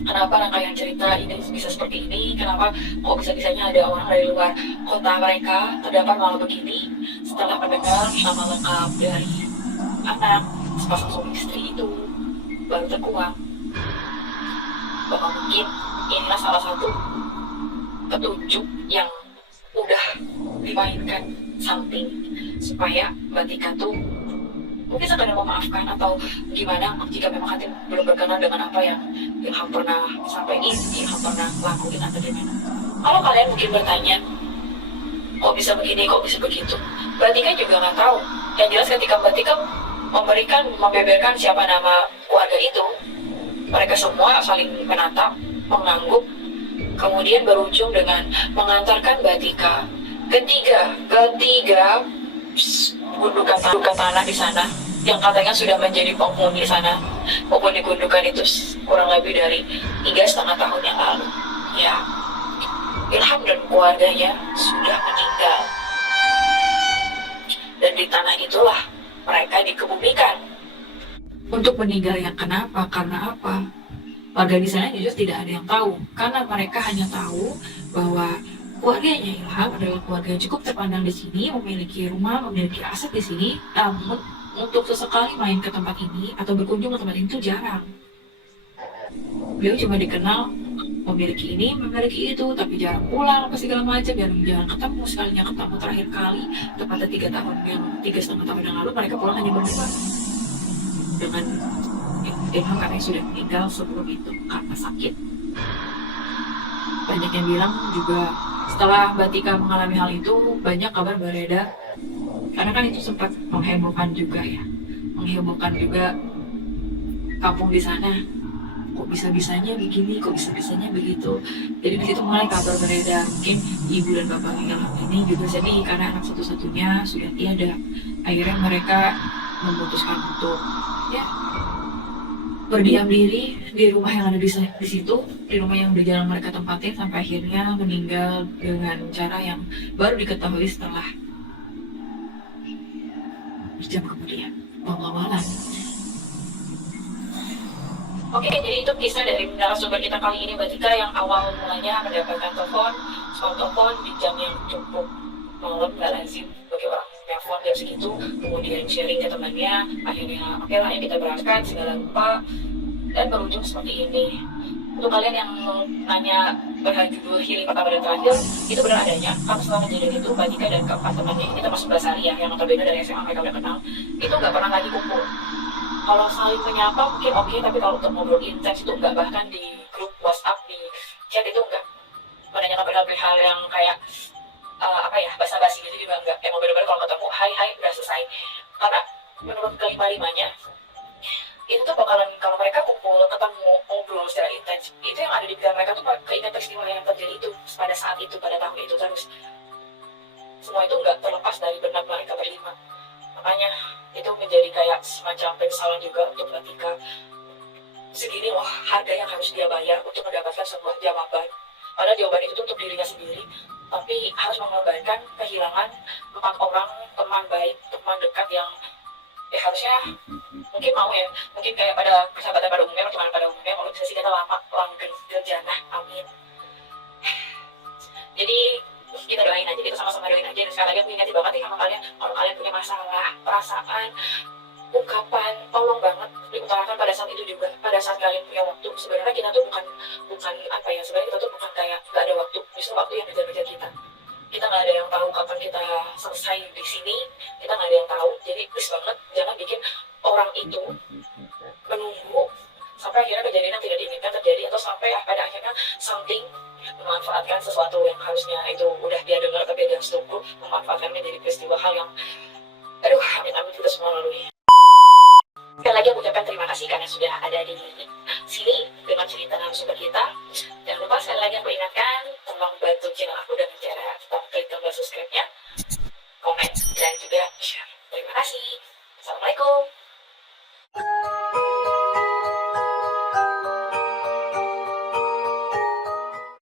kenapa rangkaian cerita ini bisa seperti ini, kenapa kok bisa-bisanya ada orang dari luar kota mereka terdapat malah begini, setelah mendengar nama lengkap dari anak sepasang suami istri itu baru terkuak bahwa mungkin inilah salah satu petunjuk yang udah dimainkan samping supaya Mbak Tika tuh mungkin sekadar memaafkan atau gimana jika memang hati belum berkenan dengan apa yang Ilham pernah sampaikan, Ilham pernah lakuin atau gimana. Kalau kalian mungkin bertanya kok bisa begini, kok bisa begitu, Mbak Tika juga nggak tahu. Yang jelas ketika Mbak Tika membeberkan siapa nama keluarga itu, mereka semua saling menatap, mengangguk, kemudian berujung dengan mengantarkan Mbak Tika ketiga gundukan tanah di sana yang katanya sudah menjadi penghuni sana. Penghuni gundukan itu kurang lebih dari 3,5 tahun yang lalu. Ya, Ilham dan keluarganya sudah meninggal. Dan di tanah itulah mereka dikebumikan. Untuk meninggal yang kenapa? Karena apa? Warga di sana jujur tidak ada yang tahu, karena mereka hanya tahu bahwa keluarganya Ilham adalah keluarga yang cukup terpandang di sini, memiliki rumah, memiliki aset di sini, namun untuk sesekali main ke tempat ini atau berkunjung ke tempat ini itu jarang. Beliau cuma dikenal memiliki ini, memiliki itu, tapi jarang pulang, apa segala macam, jarang ketemu. Sekalinya ketemu terakhir kali, tepatnya 3,5 tahun yang lalu, mereka pulang hanya berdua dengan Ilham karena sudah meninggal sebelum itu karena sakit. Banyak yang bilang juga setelah Mbak Tika mengalami hal itu, banyak kabar beredar. Karena kan itu sempat menghebohkan juga ya. Menghebohkan juga kampung di sana. Kok bisa-bisanya begini, kok bisa-bisanya begitu. Jadi di situ mulai kabar beredar. Mungkin ibu dan bapak Ilham ini juga sedih karena anak satu-satunya sudah tiada. Akhirnya mereka memutuskan untuk berdiam diri di rumah yang ada di situ, di rumah yang berjalan mereka tempatin sampai akhirnya meninggal dengan cara yang baru diketahui setelah berjam kemudian. Wallahu a'lam. Oke, jadi itu kisah dari narasumber kita kali ini, Mbak Tika, yang awal mulanya mendapatkan soal telepon di jam yang cukup malam, nggak lazim bagi orang telepon jam segitu, kemudian sharing ke temannya, akhirnya oke lah ya kita berangkat, segala lupa, dan berujung seperti ini. Untuk kalian yang nanya berjudul healing pertama dan terakhir, itu benar adanya. Karena setelah kejadian itu, Mbak Tika dan keempat temannya, kita masuk Basari ya, yang notabene dari SMA mereka udah kenal, itu nggak pernah lagi kumpul. Kalau saling menyapa mungkin oke, tapi kalau untuk ngobrol intens itu enggak, bahkan di grup WhatsApp, di chat itu enggak. Menanyakan hal yang kayak basa-basi gitu juga enggak. Emang bener-bener kalau ketemu hai udah selesai. Karena menurut kelima-limanya itu tuh bakalan, kalau mereka kumpul, ketemu, ngobrol secara intens, itu yang ada di pikiran mereka tuh keinget peristiwa yang terjadi itu pada saat itu, pada tahun itu terus. Semua itu enggak terlepas dari benak mereka berlima. Makanya itu menjadi kayak semacam penyesalan juga untuk Mbak Tika. Segini loh harga yang harus dia bayar untuk mendapatkan sebuah jawaban. Padahal jawaban itu untuk dirinya sendiri, tapi harus mengorbankan kehilangan 4 orang teman baik, teman dekat yang harusnya mungkin mau ya, mungkin kayak pada persahabatan pada umumnya, pertemanan pada umumnya, kalau bisa sih kata lama, langgeng, jannah, amin. Jadi kita doain aja, kita sama-sama doain aja. Dan sekali lagi aku ingetin banget nih sama kalian, kalau kalian punya masalah, perasaan, ungkapan, tolong banget diutarakan pada saat itu juga, pada saat kalian punya waktu. Sebenarnya kita tuh bukan apa ya, sebenarnya kita tuh bukan kayak nggak ada waktu, justru waktu yang ngejar-ngejar kita. Kita nggak ada yang tahu kapan kita selesai di sini, kita nggak ada yang tahu. Jadi please banget jangan bikin orang itu menunggu sampai akhirnya kejadian yang tidak diinginkan terjadi, atau sampai pada akhirnya something memanfaatkan sesuatu yang harusnya itu udah dia dengar tapi dia harus tunggu, memanfaatkannya jadi peristiwa hal yang aduh amit-amit kita semua lalui. Sekali lagi aku ucapkan terima kasih karena sudah ada di sini dengan cerita narasumber kita. Jangan lupa sekali lagi aku ingatkan, tolong bantu channel aku dengan cara klik tombol subscribe-nya, komen, dan juga share. Terima kasih. Assalamualaikum.